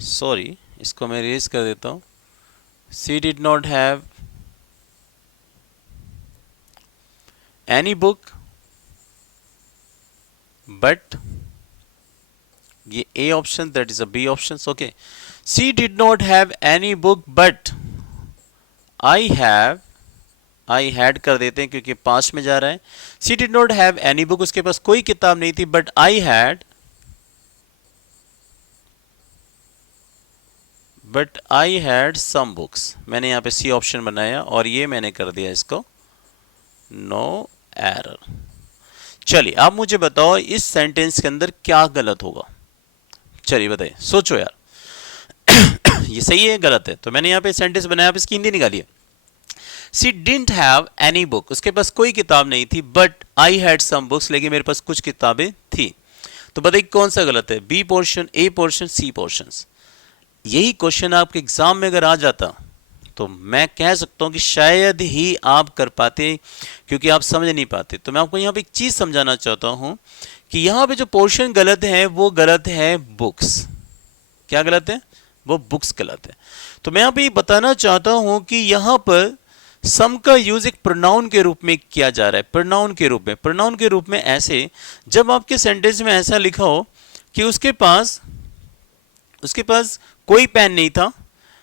sorry, इसको मैं erase कर देता हूँ। She did not have any book, but ये A option, that is a B option. Okay, she did not have any book, but I have, I had कर देते हैं क्योंकि पास में जा रहा है। She did not have any book, उसके पास कोई किताब नहीं थी, but I had some books. मैंने यहाँ पे सी ऑप्शन बनाया और ये मैंने कर दिया इसको नो एरर। चलिए आप मुझे बताओ इस सेंटेंस के अंदर क्या गलत होगा। चलिए बताइए, सोचो यार। ये सही है गलत है? तो मैंने यहाँ पे सेंटेंस बनाया, आप इसकी हिंदी निकालिए। She didn't have any book, उसके पास कोई किताब नहीं थी, but I had some books, लेकिन मेरे पास कुछ किताबें थी। तो बताइए कौन सा गलत है? B portion, A portion, C portion. यही क्वेश्चन आपके एग्जाम में अगर आ जाता तो मैं कह सकता हूं कि शायद ही आप कर पाते, क्योंकि आप समझ नहीं पाते। तो मैं आपको यहां पे एक चीज समझाना चाहता हूं कि यहां पे जो पोर्शन गलत है वो गलत है बुक्स। क्या गलत है? वो बुक्स गलत है। तो मैं यहां पे बताना चाहता हूं कि यहां पर सम का यूज एक प्रोनाउन के रूप में किया जा रहा है। प्रोनाउन के रूप में, प्रोनाउन के रूप में ऐसे, जब आपके सेंटेंस में ऐसा लिखा हो कि उसके पास कोई पेन नहीं था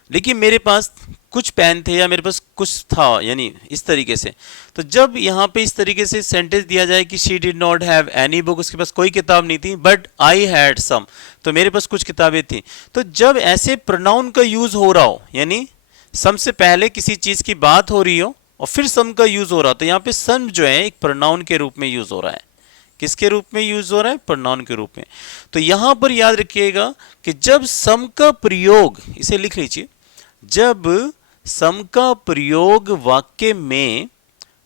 लेकिन मेरे पास कुछ पेन थे, या मेरे पास कुछ था, यानी इस तरीके से। तो जब यहाँ पे इस तरीके से सेंटेंस दिया जाए कि she did not have any book, उसके पास कोई किताब नहीं थी, बट आई हैड सम, तो मेरे पास कुछ किताबें थी। तो जब ऐसे प्रोनाउन का यूज हो रहा हो, यानी सम से पहले किसी चीज की बात हो रही हो और फिर सम का यूज हो रहा हो, तो यहाँ पे सम जो है एक प्रोनाउन के रूप में यूज हो रहा है। किसके रूप में यूज हो रहा है? प्रोनाउन के रूप में। तो यहां पर याद रखिएगा कि जब सम का प्रयोग, इसे लिख लीजिए, जब सम का प्रयोग वाक्य में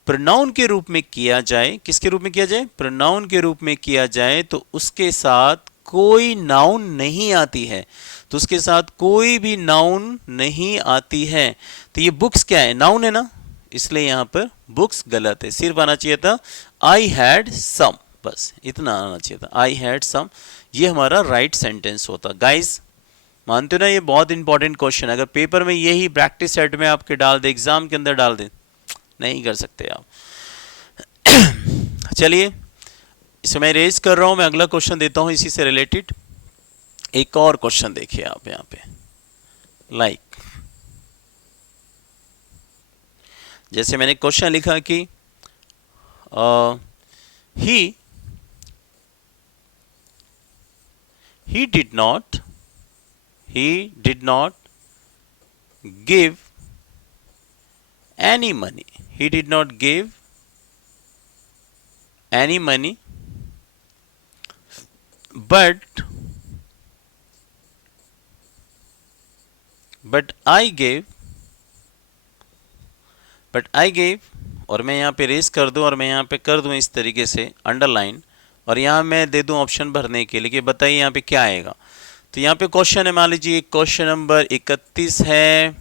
प्रोनाउन के रूप में किया जाए, किसके रूप में किया जाए? प्रोनाउन के रूप में किया जाए, तो उसके साथ कोई नाउन नहीं आती है। तो उसके साथ कोई भी नाउन नहीं आती है। तो ये बुक्स क्या है? नाउन है ना, इसलिए यहां पर बुक्स गलत है, सिर्फ आना चाहिए था आई हैड सम, बस इतना आना चाहिए था, आई हैड सम, ये हमारा राइट सेंटेंस होता। गाइस मानते हो ना, ये बहुत इंपॉर्टेंट क्वेश्चन है, अगर पेपर में यही प्रैक्टिस सेट में आपके डाल दे, एग्जाम के अंदर डाल दे, नहीं कर सकते आप। चलिए इसे मैं रेज कर रहा हूं, मैं अगला क्वेश्चन देता हूं इसी से रिलेटेड। एक और क्वेश्चन देखिए आप यहां पे, लाइक जैसे मैंने क्वेश्चन लिखा कि ही did not give any money, he did not give any money, but I gave, और मैं यहाँ पे रेस कर दूं और मैं यहाँ पे कर दूं इस तरीके से अंडरलाइन, और यहाँ मैं दे दूं ऑप्शन भरने के लिए कि बताइए यहाँ पे क्या आएगा। तो यहाँ पे क्वेश्चन है, मान लीजिए क्वेश्चन नंबर 31 है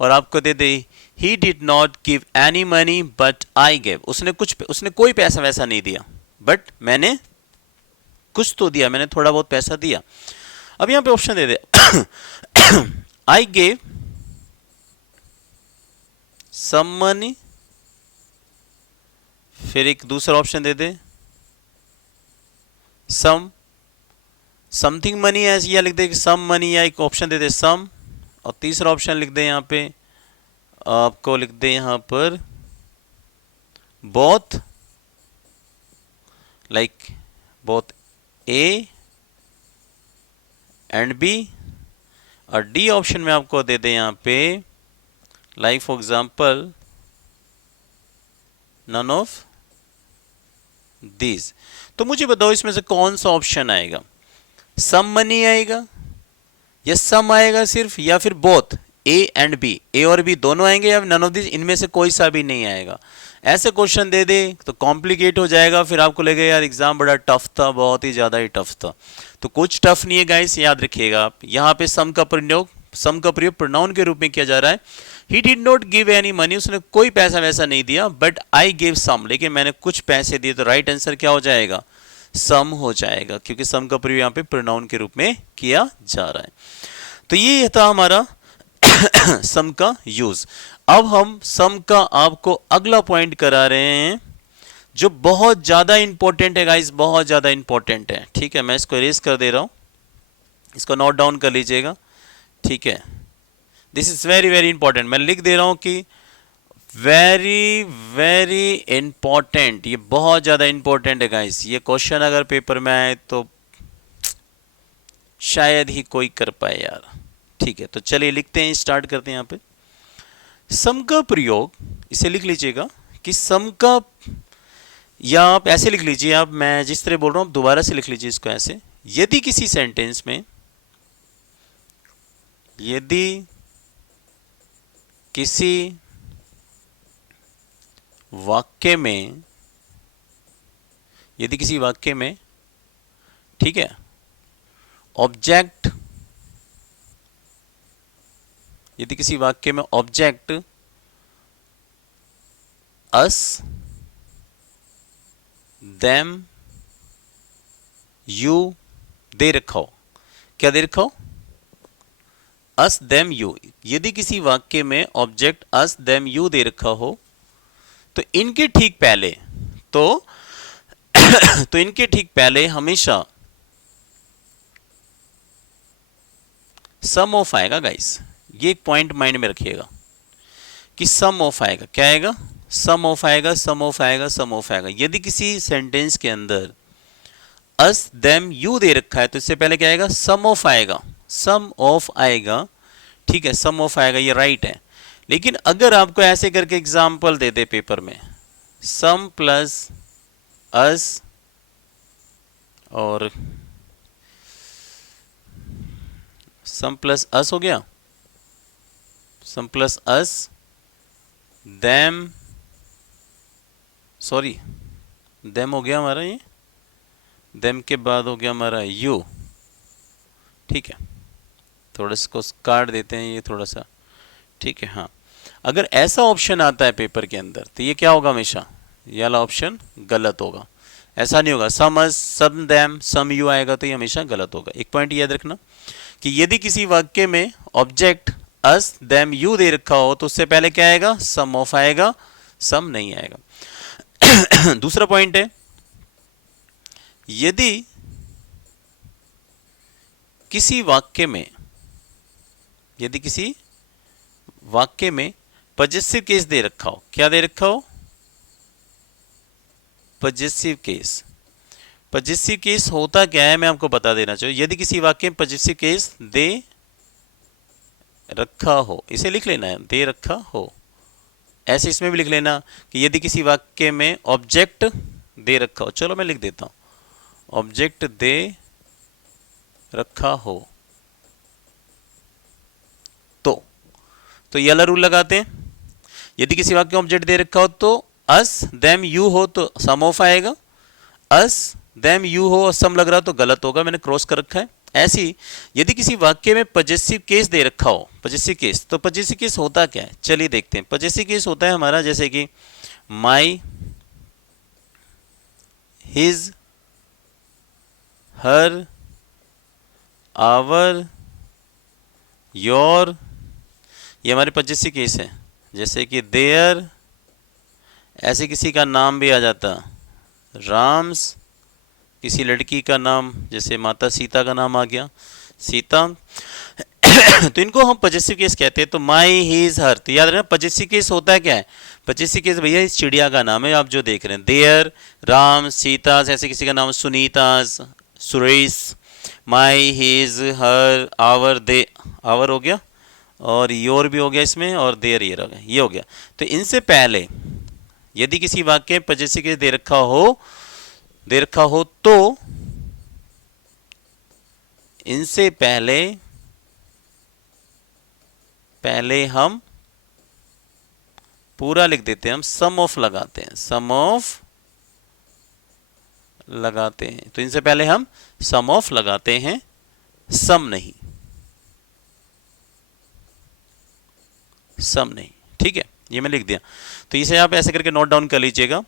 और आपको दे दे he did not give any money but I gave, उसने कोई पैसा वैसा नहीं दिया, बट मैंने कुछ तो दिया, मैंने थोड़ा बहुत पैसा दिया। अब यहाँ पे ऑप्शन दे दे आई गेव सम मनी, फिर एक दूसरा ऑप्शन दे दे समथिंग मनी, ऐसे या लिख दे सम मनी, या एक ऑप्शन दे दे सम, और तीसरा ऑप्शन लिख दे यहाँ पे, आपको लिख दे यहाँ पर both, like both A and B, और डी ऑप्शन में आपको दे दे यहाँ पे like for example none of these. तो मुझे बताओ इसमें से कौन सा ऑप्शन आएगा, सम मनी आएगा या सम आएगा सिर्फ, या फिर बोथ ए एंड बी, ए और बी दोनों आएंगे, या नन ऑफ दिस, इनमें से कोई सा भी नहीं आएगा। ऐसे क्वेश्चन दे दे तो कॉम्प्लिकेट हो जाएगा, फिर आपको लगेगा यार एग्जाम बड़ा टफ था, बहुत ही ज्यादा ही टफ था। तो कुछ टफ नहीं है गाइस, याद रखिएगा आप। यहाँ पे सम का प्रयोग प्रोनाउन के रूप में किया जा रहा है। ही did not give any money, उसने कोई पैसा वैसा नहीं दिया, बट आई गिव सम, लेकिन मैंने कुछ पैसे दिए, तो राइट आंसर क्या हो जाएगा, सम हो जाएगा, क्योंकि सम का प्रयोग यहाँ पे प्रोनाउन के रूप में किया जा रहा है। तो ये था हमारा सम का यूज। अब हम सम का आपको अगला पॉइंट करा रहे हैं, जो बहुत ज्यादा इंपॉर्टेंट है गाइस, बहुत ज्यादा इंपॉर्टेंट है। ठीक है, मैं इसको इरेज कर दे रहा हूं, इसको नोट डाउन कर लीजिएगा। ठीक है, this is very very important, मैं लिख दे रहा हूं कि वेरी वेरी इंपॉर्टेंट, ये बहुत ज्यादा इंपॉर्टेंट है गाइस। ये क्वेश्चन अगर पेपर में आए तो शायद ही कोई कर पाए यार। ठीक है, तो चलिए लिखते हैं, स्टार्ट करते हैं। यहाँ पे सम का प्रयोग, इसे लिख लीजिएगा कि सम का, या आप ऐसे लिख लीजिए, आप मैं जिस तरह बोल रहा हूं दोबारा से लिख लीजिए इसको ऐसे। यदि किसी सेंटेंस में, यदि किसी वाक्य में, यदि किसी वाक्य में, ठीक है, ऑब्जेक्ट, यदि किसी वाक्य में object us, them, you they रखा हो, क्या दे रखा हो, अस देम यू, यदि किसी वाक्य में object us them you they रखा हो, तो इनके ठीक पहले, तो इनके ठीक पहले हमेशा सम ऑफ आएगा गाइस। ये एक पॉइंट माइंड में रखिएगा कि सम ऑफ आएगा, क्या आएगा, सम ऑफ आएगा, सम ऑफ आएगा, सम ऑफ आएगा। यदि किसी सेंटेंस के अंदर अस देम यू दे रखा है, तो इससे पहले क्या आएगा, सम ऑफ आएगा, सम ऑफ आएगा। ठीक है, सम ऑफ आएगा, ये राइट है। लेकिन अगर आपको ऐसे करके एग्जाम्पल दे दे पेपर में, सम प्लस अस, और सम प्लस अस हो गया, सम प्लस अस, देम, सॉरी देम हो गया हमारा, ये देम के बाद हो गया हमारा यू। ठीक है, थोड़ा इसको काट देते हैं ये थोड़ा सा। ठीक है, हाँ, अगर ऐसा ऑप्शन आता है पेपर के अंदर तो ये क्या होगा, हमेशा ये वाला ऑप्शन गलत होगा। ऐसा नहीं होगा सम अस, सम देम, सम यू आएगा तो ये हमेशा गलत होगा। एक पॉइंट याद रखना कि यदि किसी वाक्य में object us, them, you they रखा हो तो उससे पहले क्या आएगा, सम ऑफ आएगा, सम नहीं आएगा। दूसरा पॉइंट है, यदि किसी वाक्य में, यदि किसी वाक्य में पजेसिव केस दे रखा हो, क्या दे रखा हो, पजेसिव केस। पजेसिव केस होता क्या है मैं आपको बता देना चाहिए। यदि किसी वाक्य में पजेसिव केस दे रखा हो, इसे लिख लेना है, दे रखा हो। ऐसे इसमें भी लिख लेना कि यदि किसी वाक्य में ऑब्जेक्ट दे रखा हो, चलो मैं लिख देता हूं, ऑब्जेक्ट दे रखा हो तो ये वाला रूल लगाते हैं। यदि किसी वाक्य में ऑब्जेक्ट दे रखा हो तो अस, देम, यू हो तो सम ऑफ आएगा, अस, देम, यू हो और सम लग रहा तो गलत होगा, मैंने क्रॉस कर रखा है। ऐसी यदि किसी वाक्य में पजेसिव केस दे रखा हो, पजेसिव केस, तो पजेसिव केस होता क्या है, चलिए देखते हैं। पजेसिव केस होता है हमारा जैसे कि माई, हिज, हर, आवर, योर, ये हमारे पजेसिव केस है। जैसे कि देयर, ऐसे किसी का नाम भी आ जाता, राम्स, किसी लड़की का नाम जैसे माता सीता का नाम आ गया, सीता। तो इनको हम पजेसिव केस कहते हैं। तो माई, हिज, हर, तो याद रखना पजेसिव केस होता है क्या है, पजेसिव केस भैया इस चिड़िया का नाम है आप जो देख रहे हैं, देयर, राम, सीता, ऐसे किसी का नाम, Sunita, Suresh, my, his, her, our, their, our हो गया और योर भी हो गया इसमें, और देयर ये हो गया। तो इनसे पहले यदि किसी वाक्य में पजेसिव केस दे रखा हो तो इनसे पहले हम पूरा लिख देते हैं, हम सम ऑफ लगाते हैं, सम ऑफ लगाते हैं। तो इनसे पहले हम सम ऑफ लगाते हैं, सम नहीं, सम नहीं, ठीक है, ये मैं लिख दिया। तो इसे आप ऐसे करके नोट डाउन कर लीजिएगा।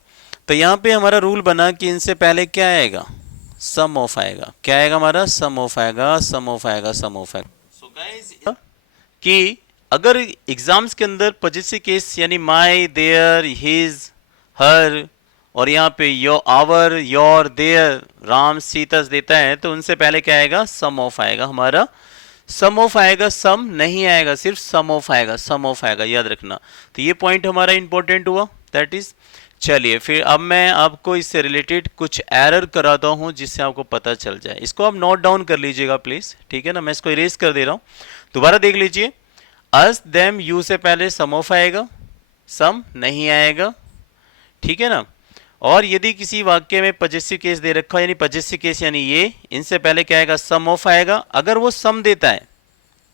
तो यहां पे हमारा रूल बना कि इनसे पहले क्या आएगा, सम ऑफ आएगा। क्या आएगा हमारा, सम ऑफ आएगा, सम ऑफ आएगा, सम ऑफ आएगा। सो गाइस कि अगर एग्जाम्स के अंदर पजेसिव केस यानी माई, देयर, हिज, हर और यहाँ पे your, our, your, their, Ram, Sita देता है तो उनसे पहले क्या आएगा, सम ऑफ आएगा हमारा, सम ऑफ आएगा, सम नहीं आएगा, सिर्फ सम ऑफ आएगा, सम ऑफ आएगा, याद रखना। तो ये पॉइंट हमारा इंपॉर्टेंट हुआ, दैट इज। चलिए फिर अब मैं आपको इससे रिलेटेड कुछ एरर कराता हूं जिससे आपको पता चल जाए। इसको आप नोट डाउन कर लीजिएगा प्लीज, ठीक है ना। मैं इसको इरेज कर दे रहा हूं, दोबारा देख लीजिए। अस, देम, यू से पहले सम ऑफ आएगा, सम नहीं आएगा, ठीक है ना। और यदि किसी वाक्य में पजेसिव केस दे रखा है यानी पजेसिव केस यानी ये, इनसे पहले क्या आएगा, सम ऑफ आएगा। अगर वो सम देता है,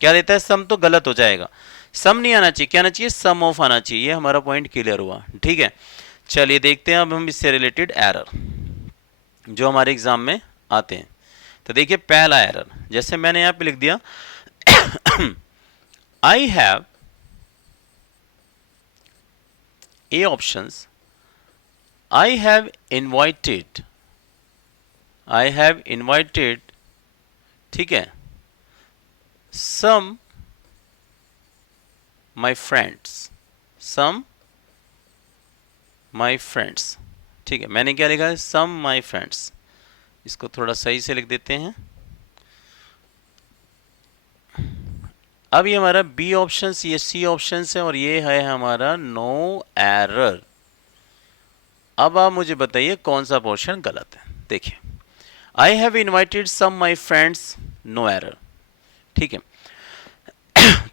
क्या देता है, सम, तो गलत हो जाएगा, सम नहीं आना चाहिए, क्या आना चाहिए, सम ऑफ आना चाहिए। ये हमारा पॉइंट क्लियर हुआ, ठीक है। चलिए देखते हैं अब हम इससे रिलेटेड एरर जो हमारे एग्जाम में आते हैं। तो देखिए पहला एरर, जैसे मैंने यहां पे लिख दिया I have a options, I have invited, ठीक है, some my friends, ठीक है। मैंने क्या लिखा है, some my friends, इसको थोड़ा सही से लिख देते हैं। अब ये हमारा बी ऑप्शन, ये सी ऑप्शन है और ये है हमारा नो एरर। अब आप मुझे बताइए कौन सा पोर्शन गलत है। देखिए I have invited some my friends, no error, ठीक है।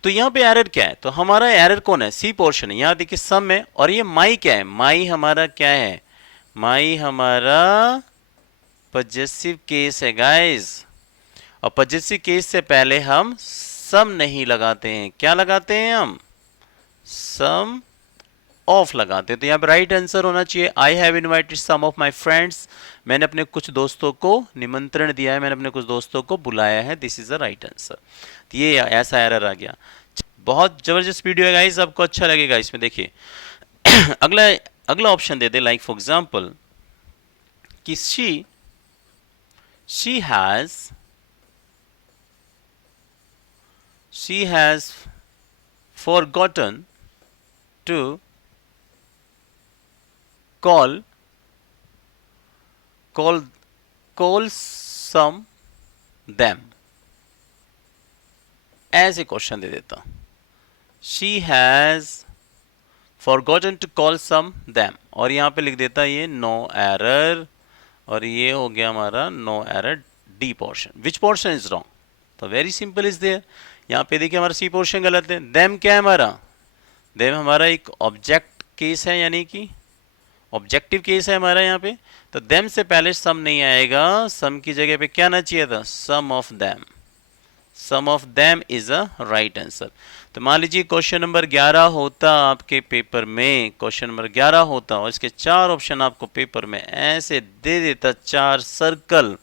तो यहाँ पे एरर क्या है, तो हमारा एरर कौन है, सी पोर्शन है। यहाँ देखिए सम है और ये माई क्या है, माई हमारा क्या है, माई हमारा पजेसिव केस है गाइस। और पजेसिव केस से पहले हम सम नहीं लगाते हैं, क्या लगाते हैं हम, सम ऑफ लगाते हैं। तो यहाँ पे राइट आंसर होना चाहिए I have invited some of my friends, मैंने अपने कुछ दोस्तों को निमंत्रण दिया है, मैंने अपने कुछ दोस्तों को बुलाया है, this is the right answer. ये ऐसा एरर आ गया। बहुत जबरदस्त वीडियो है गाइस, आपको अच्छा लगेगा इसमें। देखिए अगला अगला ऑप्शन दे दे, लाइक फॉर एग्जांपल कि she has forgotten to call call call some them, ऐसे क्वेश्चन दे देता। She has forgotten to call some them, और यहाँ पे लिख देता ये नो एरर, और ये हो गया हमारा no error D portion. Which portion is wrong? तो वेरी सिंपल इज देयर। यहाँ पे देखिए हमारा सी पोर्शन गलत है। देम क्या है हमारा? देम हमारा एक ऑब्जेक्ट केस है, यानी कि ऑब्जेक्टिव केस है हमारा यहाँ पे। तो देम से पहले सम नहीं आएगा, सम की जगह पे क्या आना चाहिए था? Some of them. Some of them is a right answer. तो मान लीजिए क्वेश्चन नंबर 11 होता आपके पेपर में, क्वेश्चन नंबर 11 होता और इसके 4 ऑप्शन आपको पेपर में ऐसे दे देता, 4 सर्कल,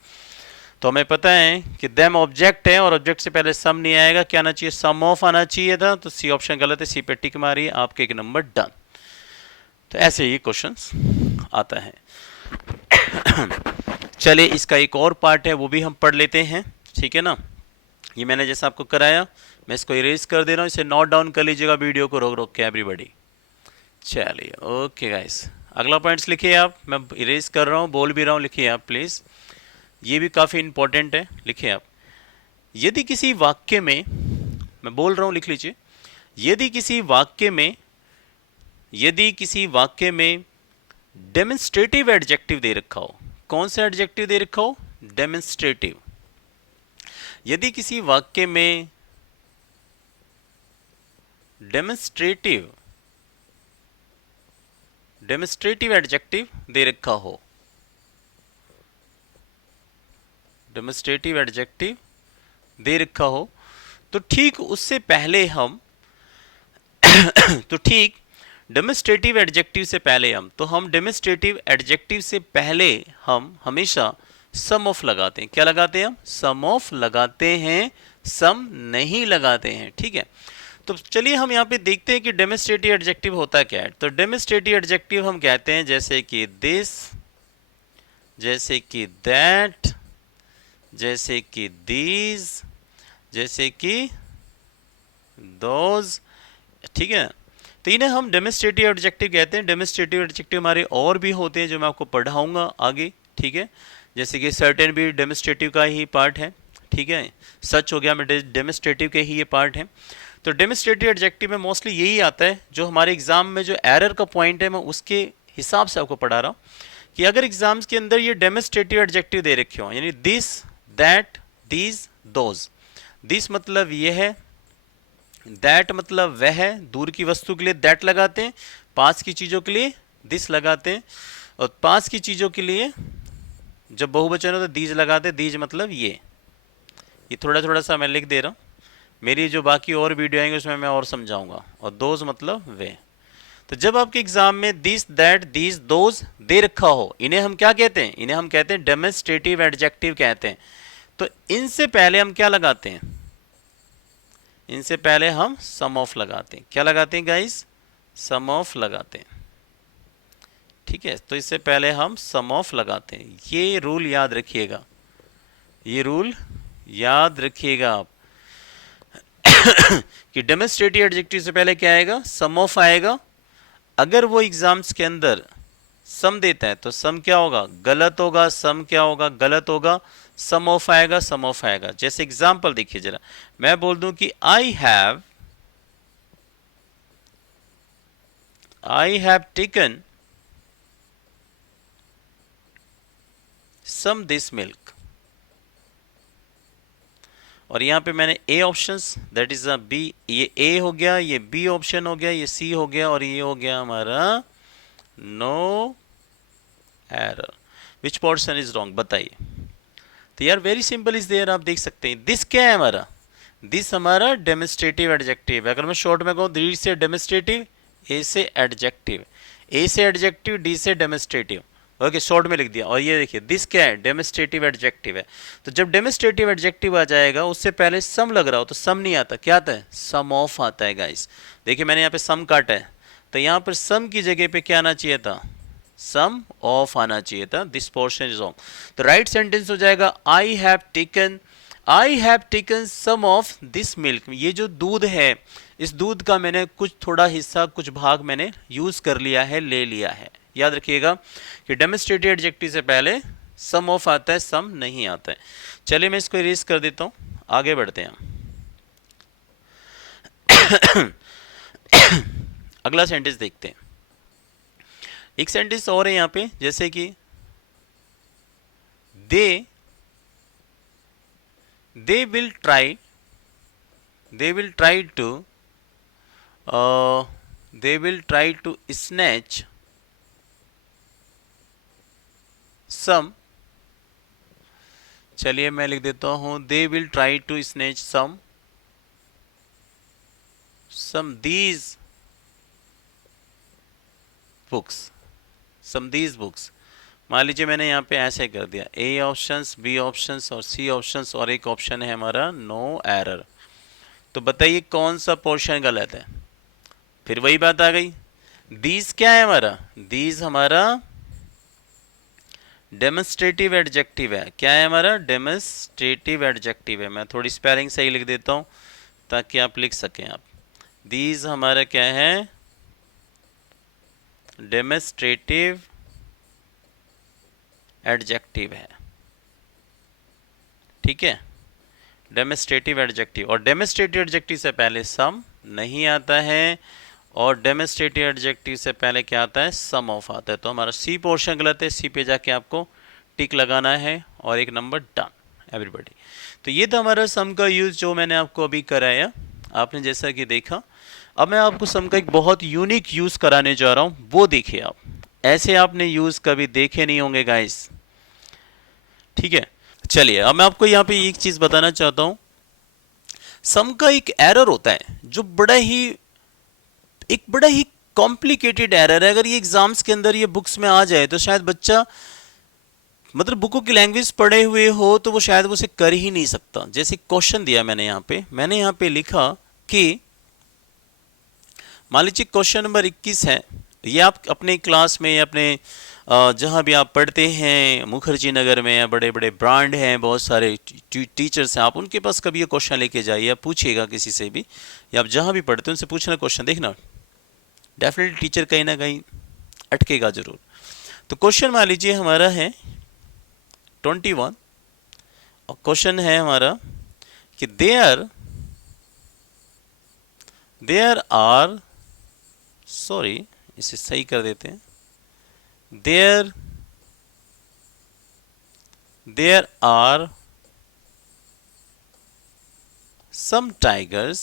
तो हमें पता है कि देम ऑब्जेक्ट है और ऑब्जेक्ट से पहले सम नहीं आएगा, क्या आना चाहिए? सम ऑफ आना चाहिए था। तो सी ऑप्शन गलत है, सी पे टिक मारिए, आपके 1 नंबर डन। तो ऐसे ही क्वेश्चंस आता है। चलिए इसका एक और पार्ट है, वो भी हम पढ़ लेते हैं, ठीक है ना। ये मैंने जैसा आपको कराया, मैं इसको इरेज कर दे रहा हूँ, इसे नोट डाउन कर लीजिएगा वीडियो को रोक रोक के एवरीबॉडी। चलिए ओके गाइस, अगला पॉइंट्स लिखिए आप, मैं इरेज कर रहा हूँ, बोल भी रहा हूँ, लिखिए आप प्लीज़, ये भी काफ़ी इंपॉर्टेंट है, लिखिए आप। यदि किसी वाक्य में, मैं बोल रहा हूँ लिख लीजिए, यदि किसी वाक्य में डेमोन्स्ट्रेटिव एडजेक्टिव दे रखा हो, कौन सा एडजेक्टिव दे रखा हो? डेमोन्स्ट्रेटिव। यदि किसी वाक्य में डेमोन्स्ट्रेटिव एडजेक्टिव दे रखा हो, डेमोन्स्ट्रेटिव एडजेक्टिव दे रखा हो, तो ठीक उससे पहले हम तो ठीक डेमोन्स्ट्रेटिव एडजेक्टिव से पहले हम डेमोन्स्ट्रेटिव एडजेक्टिव से पहले हम हमेशा सम ऑफ लगाते हैं। क्या लगाते हैं हम? सम ऑफ लगाते हैं, सम नहीं लगाते हैं, ठीक है। तो चलिए हम यहाँ पे देखते हैं कि डेमोन्स्ट्रेटिव एडजेक्टिव होता क्या है। तो डेमोन्स्ट्रेटिव एडजेक्टिव हम कहते हैं जैसे कि दिस, जैसे कि दैट, जैसे कि दीज, जैसे कि दोज, ठीक है। तो इन्हें हम डेमोन्स्ट्रेटिव एडजेक्टिव कहते हैं। डेमोन्स्ट्रेटिव एडजेक्टिव हमारे और भी होते हैं जो मैं आपको पढ़ाऊंगा आगे, ठीक है। जैसे कि सर्टेन भी डेमोन्स्ट्रेटिव का ही पार्ट है, ठीक है। सच हो गया, मैं डेमोन्स्ट्रेटिव के ही ये पार्ट है। तो डेमोन्स्ट्रेटिव एडजेक्टिव में मोस्टली यही आता है, जो हमारे एग्जाम में जो एरर का पॉइंट है मैं उसके हिसाब से आपको पढ़ा रहा हूँ, कि अगर एग्जाम्स के अंदर ये डेमोन्स्ट्रेटिव एडजेक्टिव दे रखे हो, यानी this, that, these, those. This मतलब ये है, दैट मतलब वह है, दूर की वस्तु के लिए दैट लगाते हैं, पास की चीज़ों के लिए दिस लगाते हैं, और पास की चीज़ों के लिए जब बहुवचन हो तो दीज लगाते हैं, दीज मतलब ये थोड़ा थोड़ा सा मैं लिख दे रहा हूँ, मेरी जो बाकी और वीडियो आएंगे उसमें मैं और समझाऊंगा। और दोज मतलब वे। तो जब आपके एग्जाम में दिस, दैट, दीज, दोज दे रखा हो, इन्हें हम क्या कहते हैं? इन्हें हम कहते हैं डेमोन्स्ट्रेटिव एडजेक्टिव कहते हैं। तो इनसे पहले हम क्या लगाते हैं? इनसे पहले हम सम ऑफ लगाते हैं। क्या लगाते हैं गाइस? सम ऑफ लगाते हैं, ठीक है। तो इससे पहले हम सम ऑफ लगाते हैं। ये रूल याद रखिएगा, ये रूल याद रखिएगा आप कि डेमोन्स्ट्रेटिव एडजेक्टिव से पहले क्या आएगा? सम ऑफ आएगा। अगर वो एग्जाम्स के अंदर सम देता है तो सम क्या होगा? गलत होगा। सम क्या होगा? गलत होगा। सम ऑफ आएगा, सम ऑफ आएगा। जैसे एग्जाम्पल देखिए जरा, मैं बोल दूं कि I have taken some this milk, और यहाँ पे मैंने A options, that is a B, ये ए हो गया, ये बी ऑप्शन हो गया, ये सी हो गया, और ये हो गया हमारा no error. Which portion is wrong बताइए। तो यार वेरी सिंपल इज देयर, आप देख सकते हैं। दिस क्या है हमारा? दिस हमारा डेमोन्स्ट्रेटिव एडजेक्टिव है। अगर मैं शॉर्ट में कहूँ, दिस से डेमोन्स्ट्रेटिव, ए से एडजेक्टिव, ए से एडजेक्टिव, डी से डेमोन्स्ट्रेटिव, ओके, शॉर्ट में लिख दिया। और ये देखिए दिस क्या है, डेमोस्ट्रेटिव एडजेक्टिव है। तो जब डेमोस्ट्रेटिव एडजेक्टिव आ जाएगा उससे पहले सम लग रहा हो तो सम नहीं आता, क्या आता है, सम ऑफ आता है गाइस। देखिए मैंने यहाँ पे सम काटा है, तो यहाँ पर सम की जगह पे क्या आना चाहिए था, सम ऑफ आना चाहिए था। This portion is of. तो राइट सेंटेंस हो जाएगा I have taken some of this milk. ये जो दूध है, इस दूध का मैंने कुछ थोड़ा हिस्सा, कुछ भाग मैंने यूज कर लिया है, ले लिया है। याद रखिएगा कि डेमोस्ट्रेटिव एडजेक्टिव से पहले सम ऑफ आता है, सम नहीं आता है। चलिए मैं इसको इरेज कर देता हूं, आगे बढ़ते हैं। अगला सेंटेंस देखते हैं। एक सेंटेंस और है यहां पे, जैसे कि दे दे will try to they will try to snatch some, चलिए मैं लिख देता हूं they will try to snatch some these books। मान लीजिए मैंने यहाँ पे ऐसे कर दिया, ए ऑप्शंस, बी ऑप्शंस और सी ऑप्शंस, और एक ऑप्शन है हमारा नो एरर। तो बताइए कौन सा पोर्शन गलत है। फिर वही बात आ गई, दीज क्या है हमारा, दीज हमारा डेमोस्ट्रेटिव एडजेक्टिव है। क्या है हमारा, डेमोस्ट्रेटिव एडजेक्टिव है। मैं थोड़ी स्पेलिंग सही लिख देता हूं ताकि आप लिख सकें। आप दीज हमारा क्या है, डेमोस्ट्रेटिव एडजेक्टिव है, ठीक है, डेमोस्ट्रेटिव एडजेक्टिव। और डेमोस्ट्रेटिव एडजेक्टिव से पहले सम नहीं आता है, और डेमोस्ट्रेटिव एडजेक्टिव से पहले क्या आता है, सम ऑफ आता है। तो हमारा सी पोर्शन गलत है, सी पे जाके आपको टिक लगाना है और एक नंबर डन एवरीबॉडी। तो ये था हमारा सम का यूज जो मैंने आपको अभी कराया, आपने जैसा कि देखा। अब मैं आपको सम का एक बहुत यूनिक यूज कराने जा रहा हूं, वो देखिए आप। ऐसे आपने यूज कभी देखे नहीं होंगे गाइस, ठीक है। चलिए अब मैं आपको यहाँ पे एक चीज बताना चाहता हूं। सम का एक एरर होता है जो बड़ा ही कॉम्प्लिकेटेड एरर है। अगर ये एग्जाम्स के अंदर ये बुक्स में आ जाए तो शायद बच्चा, मतलब बुकों की लैंग्वेज पढ़े हुए हो तो वो शायद उसे कर ही नहीं सकता। जैसे क्वेश्चन दिया मैंने यहाँ पे लिखा कि मान लीजिए क्वेश्चन नंबर 21 है। ये आप अपने क्लास में, अपने जहाँ भी आप पढ़ते हैं, मुखर्जी नगर में या बड़े बड़े ब्रांड हैं, बहुत सारे टीचर्स हैं, आप उनके पास कभी ये क्वेश्चन लेके जाइए, आप पूछिएगा किसी से भी, या आप जहाँ भी पढ़ते हैं उनसे पूछना क्वेश्चन, देखना डेफिनेटली टीचर कहीं ना कहीं अटकेगा जरूर। तो क्वेश्चन मान लीजिए हमारा है 21, और क्वेश्चन है हमारा कि देयर आर, सॉरी इसे सही कर देते हैं, there are some tigers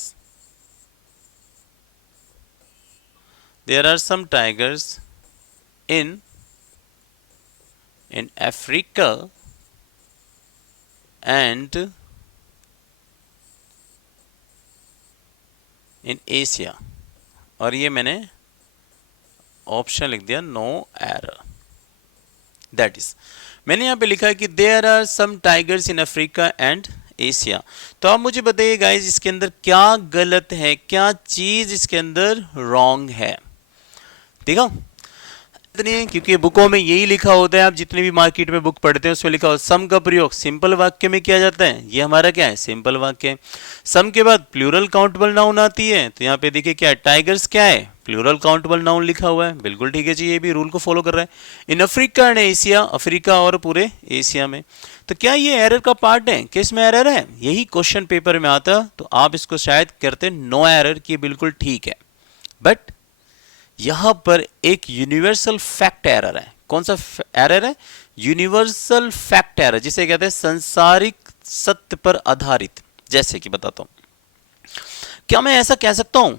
in Africa and in Asia। और ये मैंने ऑप्शन लिख दिया नो एरर। दैट इज, मैंने यहाँ पे लिखा है कि there are some tigers in Africa and Asia. तो आप मुझे बताइए गाइस इसके अंदर क्या गलत है, क्या चीज इसके अंदर रॉन्ग है। देखा नहीं, क्योंकि बुकों में यही लिखा होता है। आप जितने भी मार्केट में बुक पढ़ते हैं उसमें लिखा हो सम का प्रयोग सिंपल वाक्य में किया जाता है। ये हमारा क्या है, सिंपल वाक्य। सम के बाद प्लूरल काउंटेबल नाउन आती है। तो यहाँ पे देखिए क्या है, टाइगर्स क्या है, प्लूरल काउंटेबल नाउन लिखा हुआ है। बिल्कुल ठीक है जी, ये भी रूल को फॉलो कर रहा है। इन अफ्रीका एंड एशिया, अफ्रीका और पूरे एशिया में। तो क्या ये एरर का पार्ट है, किस में एरर है, यही क्वेश्चन पेपर में आता तो आप इसको शायद करते नो एरर की, बिल्कुल ठीक है। बट यहां पर एक यूनिवर्सल फैक्ट एरर है। कौन सा एरर है, यूनिवर्सल फैक्ट एरर, जिसे कहते हैं संसारिक सत्य पर आधारित। जैसे कि बताता हूं, क्या मैं ऐसा कह सकता हूं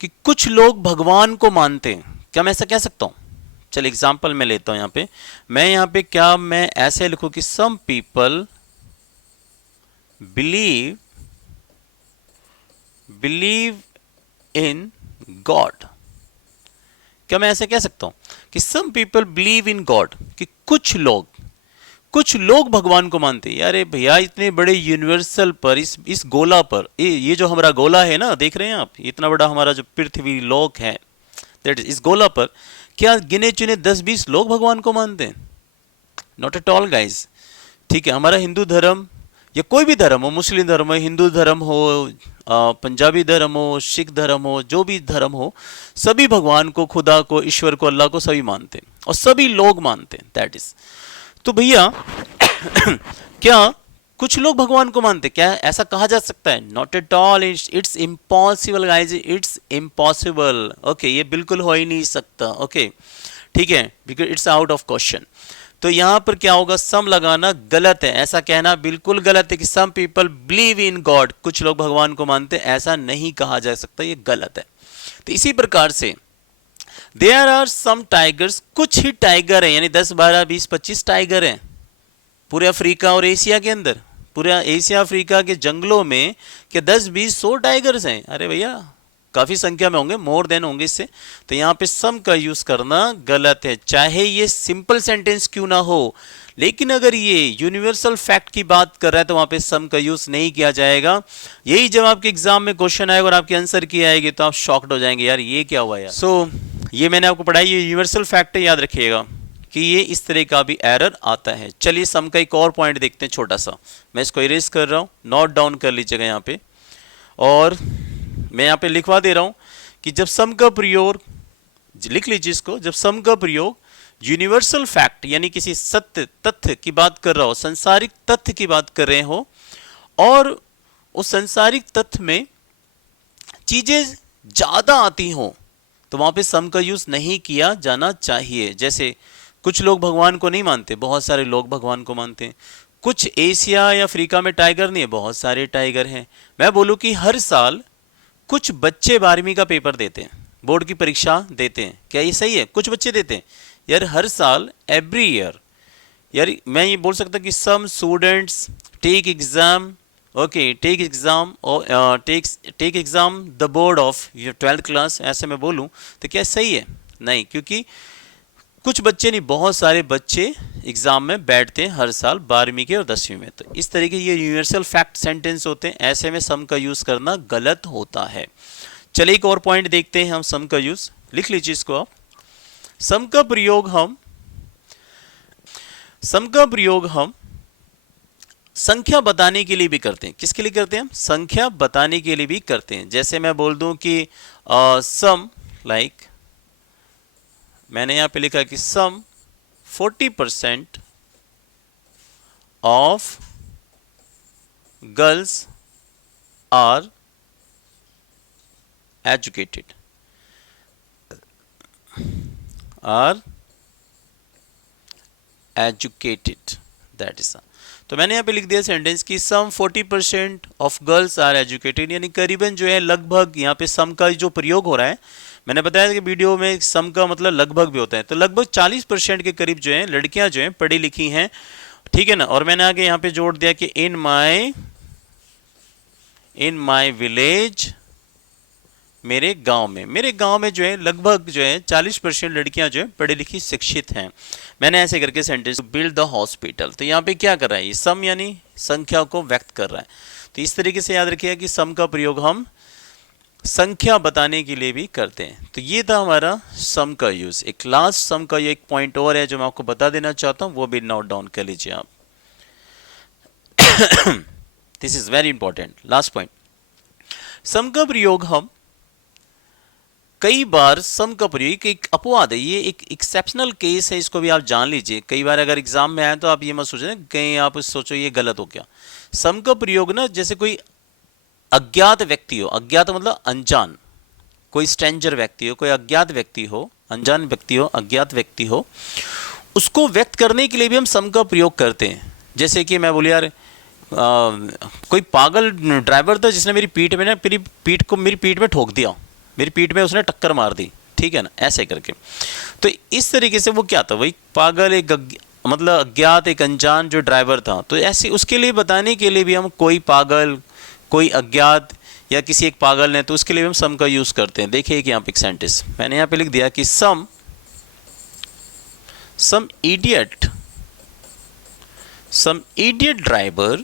कि कुछ लोग भगवान को मानते हैं, क्या मैं ऐसा कह सकता हूं। चलिए एग्जांपल मैं लेता हूं। यहां पे क्या मैं ऐसे लिखूं कि some people believe in God. क्या मैं ऐसे कह सकता हूं कि some people believe in God, कि कुछ लोग भगवान को मानते हैं। अरे भैया, इतने बड़े यूनिवर्सल पर, इस गोला पर, ये जो हमारा गोला है ना, देख रहे हैं आप, इतना बड़ा हमारा जो पृथ्वी लोक है, दैट इज, इस गोला पर क्या गिने चुने 10-20 लोग भगवान को मानते हैं? Not at all guys. ठीक है, हमारा हिंदू धर्म या कोई भी धर्म हो, मुस्लिम धर्म हो, हिंदू धर्म हो, पंजाबी धर्म हो, सिख धर्म हो, जो भी धर्म हो, सभी भगवान को, खुदा को, ईश्वर को, अल्लाह को सभी मानते हैं और सभी लोग मानते हैं, दैट इज। तो भैया क्या कुछ लोग भगवान को मानते, क्या ऐसा कहा जा सकता है? Not at all, it's impossible guys, it's impossible. Okay, ये बिल्कुल हो ही नहीं सकता। ओके, ठीक है, because it's out of question. तो यहां पर क्या होगा, सम लगाना गलत है, ऐसा कहना बिल्कुल गलत है कि some people believe in God, कुछ लोग भगवान को मानते, ऐसा नहीं कहा जा सकता, ये गलत है। तो इसी प्रकार से देयर आर सम टाइगर्स, कुछ ही टाइगर हैं, यानी 10, 12, 20, 25 टाइगर हैं पूरे अफ्रीका और एशिया के अंदर। पूरे एशिया अफ्रीका के जंगलों में क्या 10, 20, 100 टाइगर्स हैं? अरे भैया, काफी संख्या में होंगे, मोर देन होंगे इससे। तो यहाँ पे सम का यूज करना गलत है, चाहे ये सिंपल सेंटेंस क्यों ना हो। लेकिन अगर ये यूनिवर्सल फैक्ट की बात कर रहा है तो वहां पे सम का यूज नहीं किया जाएगा। यही जब आपके एग्जाम में क्वेश्चन आएगा और आपके आंसर की आएगी तो आप शॉक्ड हो जाएंगे, यार ये क्या हुआ यार। सो ये मैंने आपको पढ़ाई, ये यूनिवर्सल फैक्ट है, याद रखिएगा कि ये इस तरह का भी एरर आता है। चलिए सम का एक और पॉइंट देखते हैं, छोटा सा, मैं इसको इरेज कर रहा हूँ, नोट डाउन कर लीजिएगा यहाँ पे, और मैं यहाँ पे लिखवा दे रहा हूँ कि जब सम का प्रयोग, लिख लीजिए इसको, जब सम का प्रयोग यूनिवर्सल फैक्ट यानी किसी सत्य तथ्य की बात कर रहा हो, संसारिक तथ्य की बात कर रहे हो, और उस संसारिक तथ्य में चीजें ज्यादा आती हो, तो वहां पे सम का यूज नहीं किया जाना चाहिए। जैसे कुछ लोग भगवान को नहीं मानते, बहुत सारे लोग भगवान को मानते हैं। कुछ एशिया या अफ्रीका में टाइगर नहीं है, बहुत सारे टाइगर हैं। मैं बोलूं कि हर साल कुछ बच्चे 12वीं का पेपर देते हैं, बोर्ड की परीक्षा देते हैं, क्या ये सही है? कुछ बच्चे देते हैं यार, हर साल, एवरी ईयर। यार मैं ये बोल सकता कि some students take exam, okay, take exam और take exam the board of your 12th class, ऐसे मैं बोलूं तो क्या सही है? नहीं, क्योंकि कुछ बच्चे नहीं, बहुत सारे बच्चे एग्जाम में बैठते हैं हर साल 12वीं के और 10वीं में। तो इस तरीके ये यूनिवर्सल फैक्ट सेंटेंस होते हैं, ऐसे में सम का यूज करना गलत होता है। चलिए एक और पॉइंट देखते हैं हम सम का यूज, लिख लीजिए इसको आप। सम का प्रयोग हम संख्या बताने के लिए भी करते हैं। किसके लिए करते हैं हम? संख्या बताने के लिए भी करते हैं। जैसे मैं बोल दूं कि सम, लाइक मैंने यहां पे लिखा कि some 40% of girls are educated, that is. तो मैंने यहाँ पे लिख दिया सेंटेंस कि some 40% of girls are educated, यानी करीबन जो है, लगभग, यहाँ पे सम का जो प्रयोग हो रहा है, मैंने बताया कि वीडियो में सम का मतलब लगभग भी होता है, तो लगभग 40% के करीब जो है लड़कियां जो हैं पढ़ी लिखी हैं, ठीक है ना। और मैंने आगे यहाँ पे जोड़ दिया कि इन माई विलेज, मेरे गांव में जो है लगभग जो है 40% लड़कियां जो है पढ़ी लिखी शिक्षित हैं। मैंने ऐसे करके सेंटेंस, बिल्ड द हॉस्पिटल, तो यहाँ पे क्या कर रहा है, ये सम यानी संख्या को व्यक्त कर रहा है। तो इस तरीके से याद रखिएगा कि सम का प्रयोग हम संख्या बताने के लिए भी करते हैं। तो ये था हमारा सम का यूज। एक लास्ट सम का ये एक पॉइंट और है जो मैं आपको बता देना चाहता हूं, वो भी नोट डाउन कर लीजिए आप। This is very important, last point. Some का प्रयोग हम कई बार, सम का प्रयोग एक अपवाद है, ये एक एक्सेप्शनल केस है, इसको भी आप जान लीजिए। कई बार अगर एग्जाम में आए तो आप ये मत सोचें कहीं आप सोचो ये गलत हो गया। सम का प्रयोग ना, जैसे कोई अज्ञात व्यक्ति हो, अज्ञात मतलब अनजान, कोई स्ट्रेंजर व्यक्ति हो, कोई अज्ञात व्यक्ति हो, अनजान व्यक्ति हो, अज्ञात व्यक्ति हो, उसको व्यक्त करने के लिए भी हम सम का प्रयोग करते हैं। जैसे कि मैं बोलूँ यार, कोई पागल ड्राइवर था जिसने मेरी पीठ में ठोक दिया, मेरी पीठ में उसने टक्कर मार दी, ठीक है ना, ऐसे करके। तो इस तरीके से वो क्या था, वही पागल, एक मतलब अज्ञात, एक अनजान जो ड्राइवर था। तो ऐसे उसके लिए बताने के लिए भी हम कोई पागल, कोई अज्ञात या किसी एक पागल ने, तो उसके लिए हम सम का यूज करते हैं। देखिए कि यहाँ पे एक सेंटेंस मैंने यहाँ पे लिख दिया कि सम idiot some idiot driver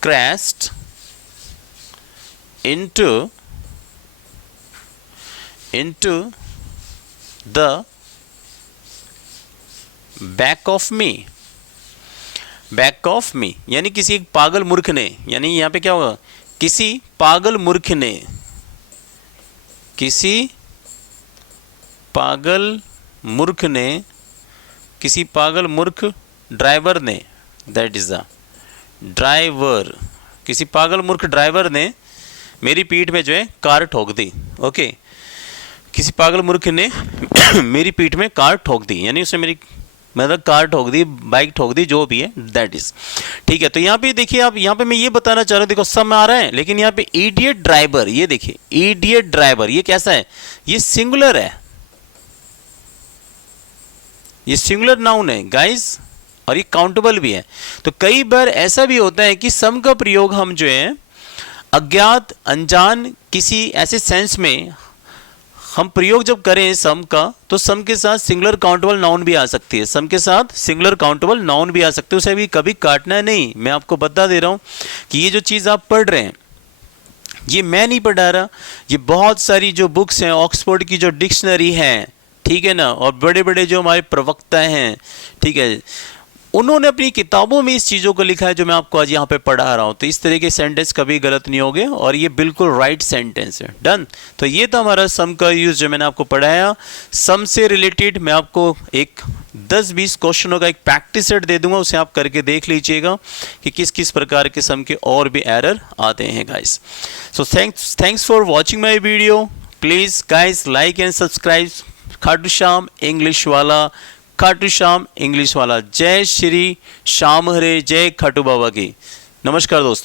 crashed into the back of me यानी किसी एक पागल मूर्ख ने, यानी यहाँ पे क्या होगा, किसी पागल मूर्ख ड्राइवर ने, दैट इज द ड्राइवर, किसी पागल मूर्ख ड्राइवर ने मेरी पीठ में जो है कार ठोक दी। ओके, किसी पागल मूर्ख ने मेरी पीठ में कार ठोक दी, यानी उसने मेरी मतलब कार ठोक दी, बाइक ठोक दी, जो भी है दैट इज। ठीक है, तो यहाँ पे देखिए आप, यहाँ पे मैं ये बताना चाह रहा हूँ, देखो सब में आ रहा है, लेकिन यहाँ पे इडियट ड्राइवर, ये देखिए इडियट ड्राइवर, ये कैसा है, ये सिंगुलर है, ये सिंगुलर नाउन है गाइस, और ये काउंटेबल भी है। तो कई बार ऐसा भी होता है कि सम का प्रयोग हम जो है अज्ञात अनजान किसी ऐसे सेंस में हम प्रयोग जब करें सम का, तो सम के साथ सिंगुलर काउंटेबल नाउन भी आ सकती है, सम के साथ सिंगुलर काउंटेबल नाउन भी आ सकते हैं, उसे भी कभी काटना नहीं। मैं आपको बता दे रहा हूं कि ये जो चीज़ आप पढ़ रहे हैं, ये मैं नहीं पढ़ा रहा, ये बहुत सारी जो बुक्स हैं, ऑक्सफोर्ड की जो डिक्शनरी है, ठीक है ना, और बड़े बड़े जो हमारे प्रवक्ता हैं, ठीक है, उन्होंने अपनी किताबों में इस चीज़ों को लिखा है जो मैं आपको आज यहाँ पे पढ़ा रहा हूँ। तो इस तरह के सेंटेंस कभी गलत नहीं होंगे, और ये बिल्कुल राइट सेंटेंस है। डन। तो ये था हमारा सम का यूज़ जो मैंने आपको पढ़ाया। सम से रिलेटेड मैं आपको एक 10-20 क्वेश्चनों का एक प्रैक्टिस सेट दे दूंगा, उसे आप करके देख लीजिएगा कि किस किस प्रकार के सम के और भी एरर आते हैं guys. So thanks for watching my video. Please guys like and subscribe. Khatu Shyam English वाला, खाटू श्याम इंग्लिश वाला। जय श्री श्याम हरे, जय खाटू बाबा की। नमस्कार दोस्तों।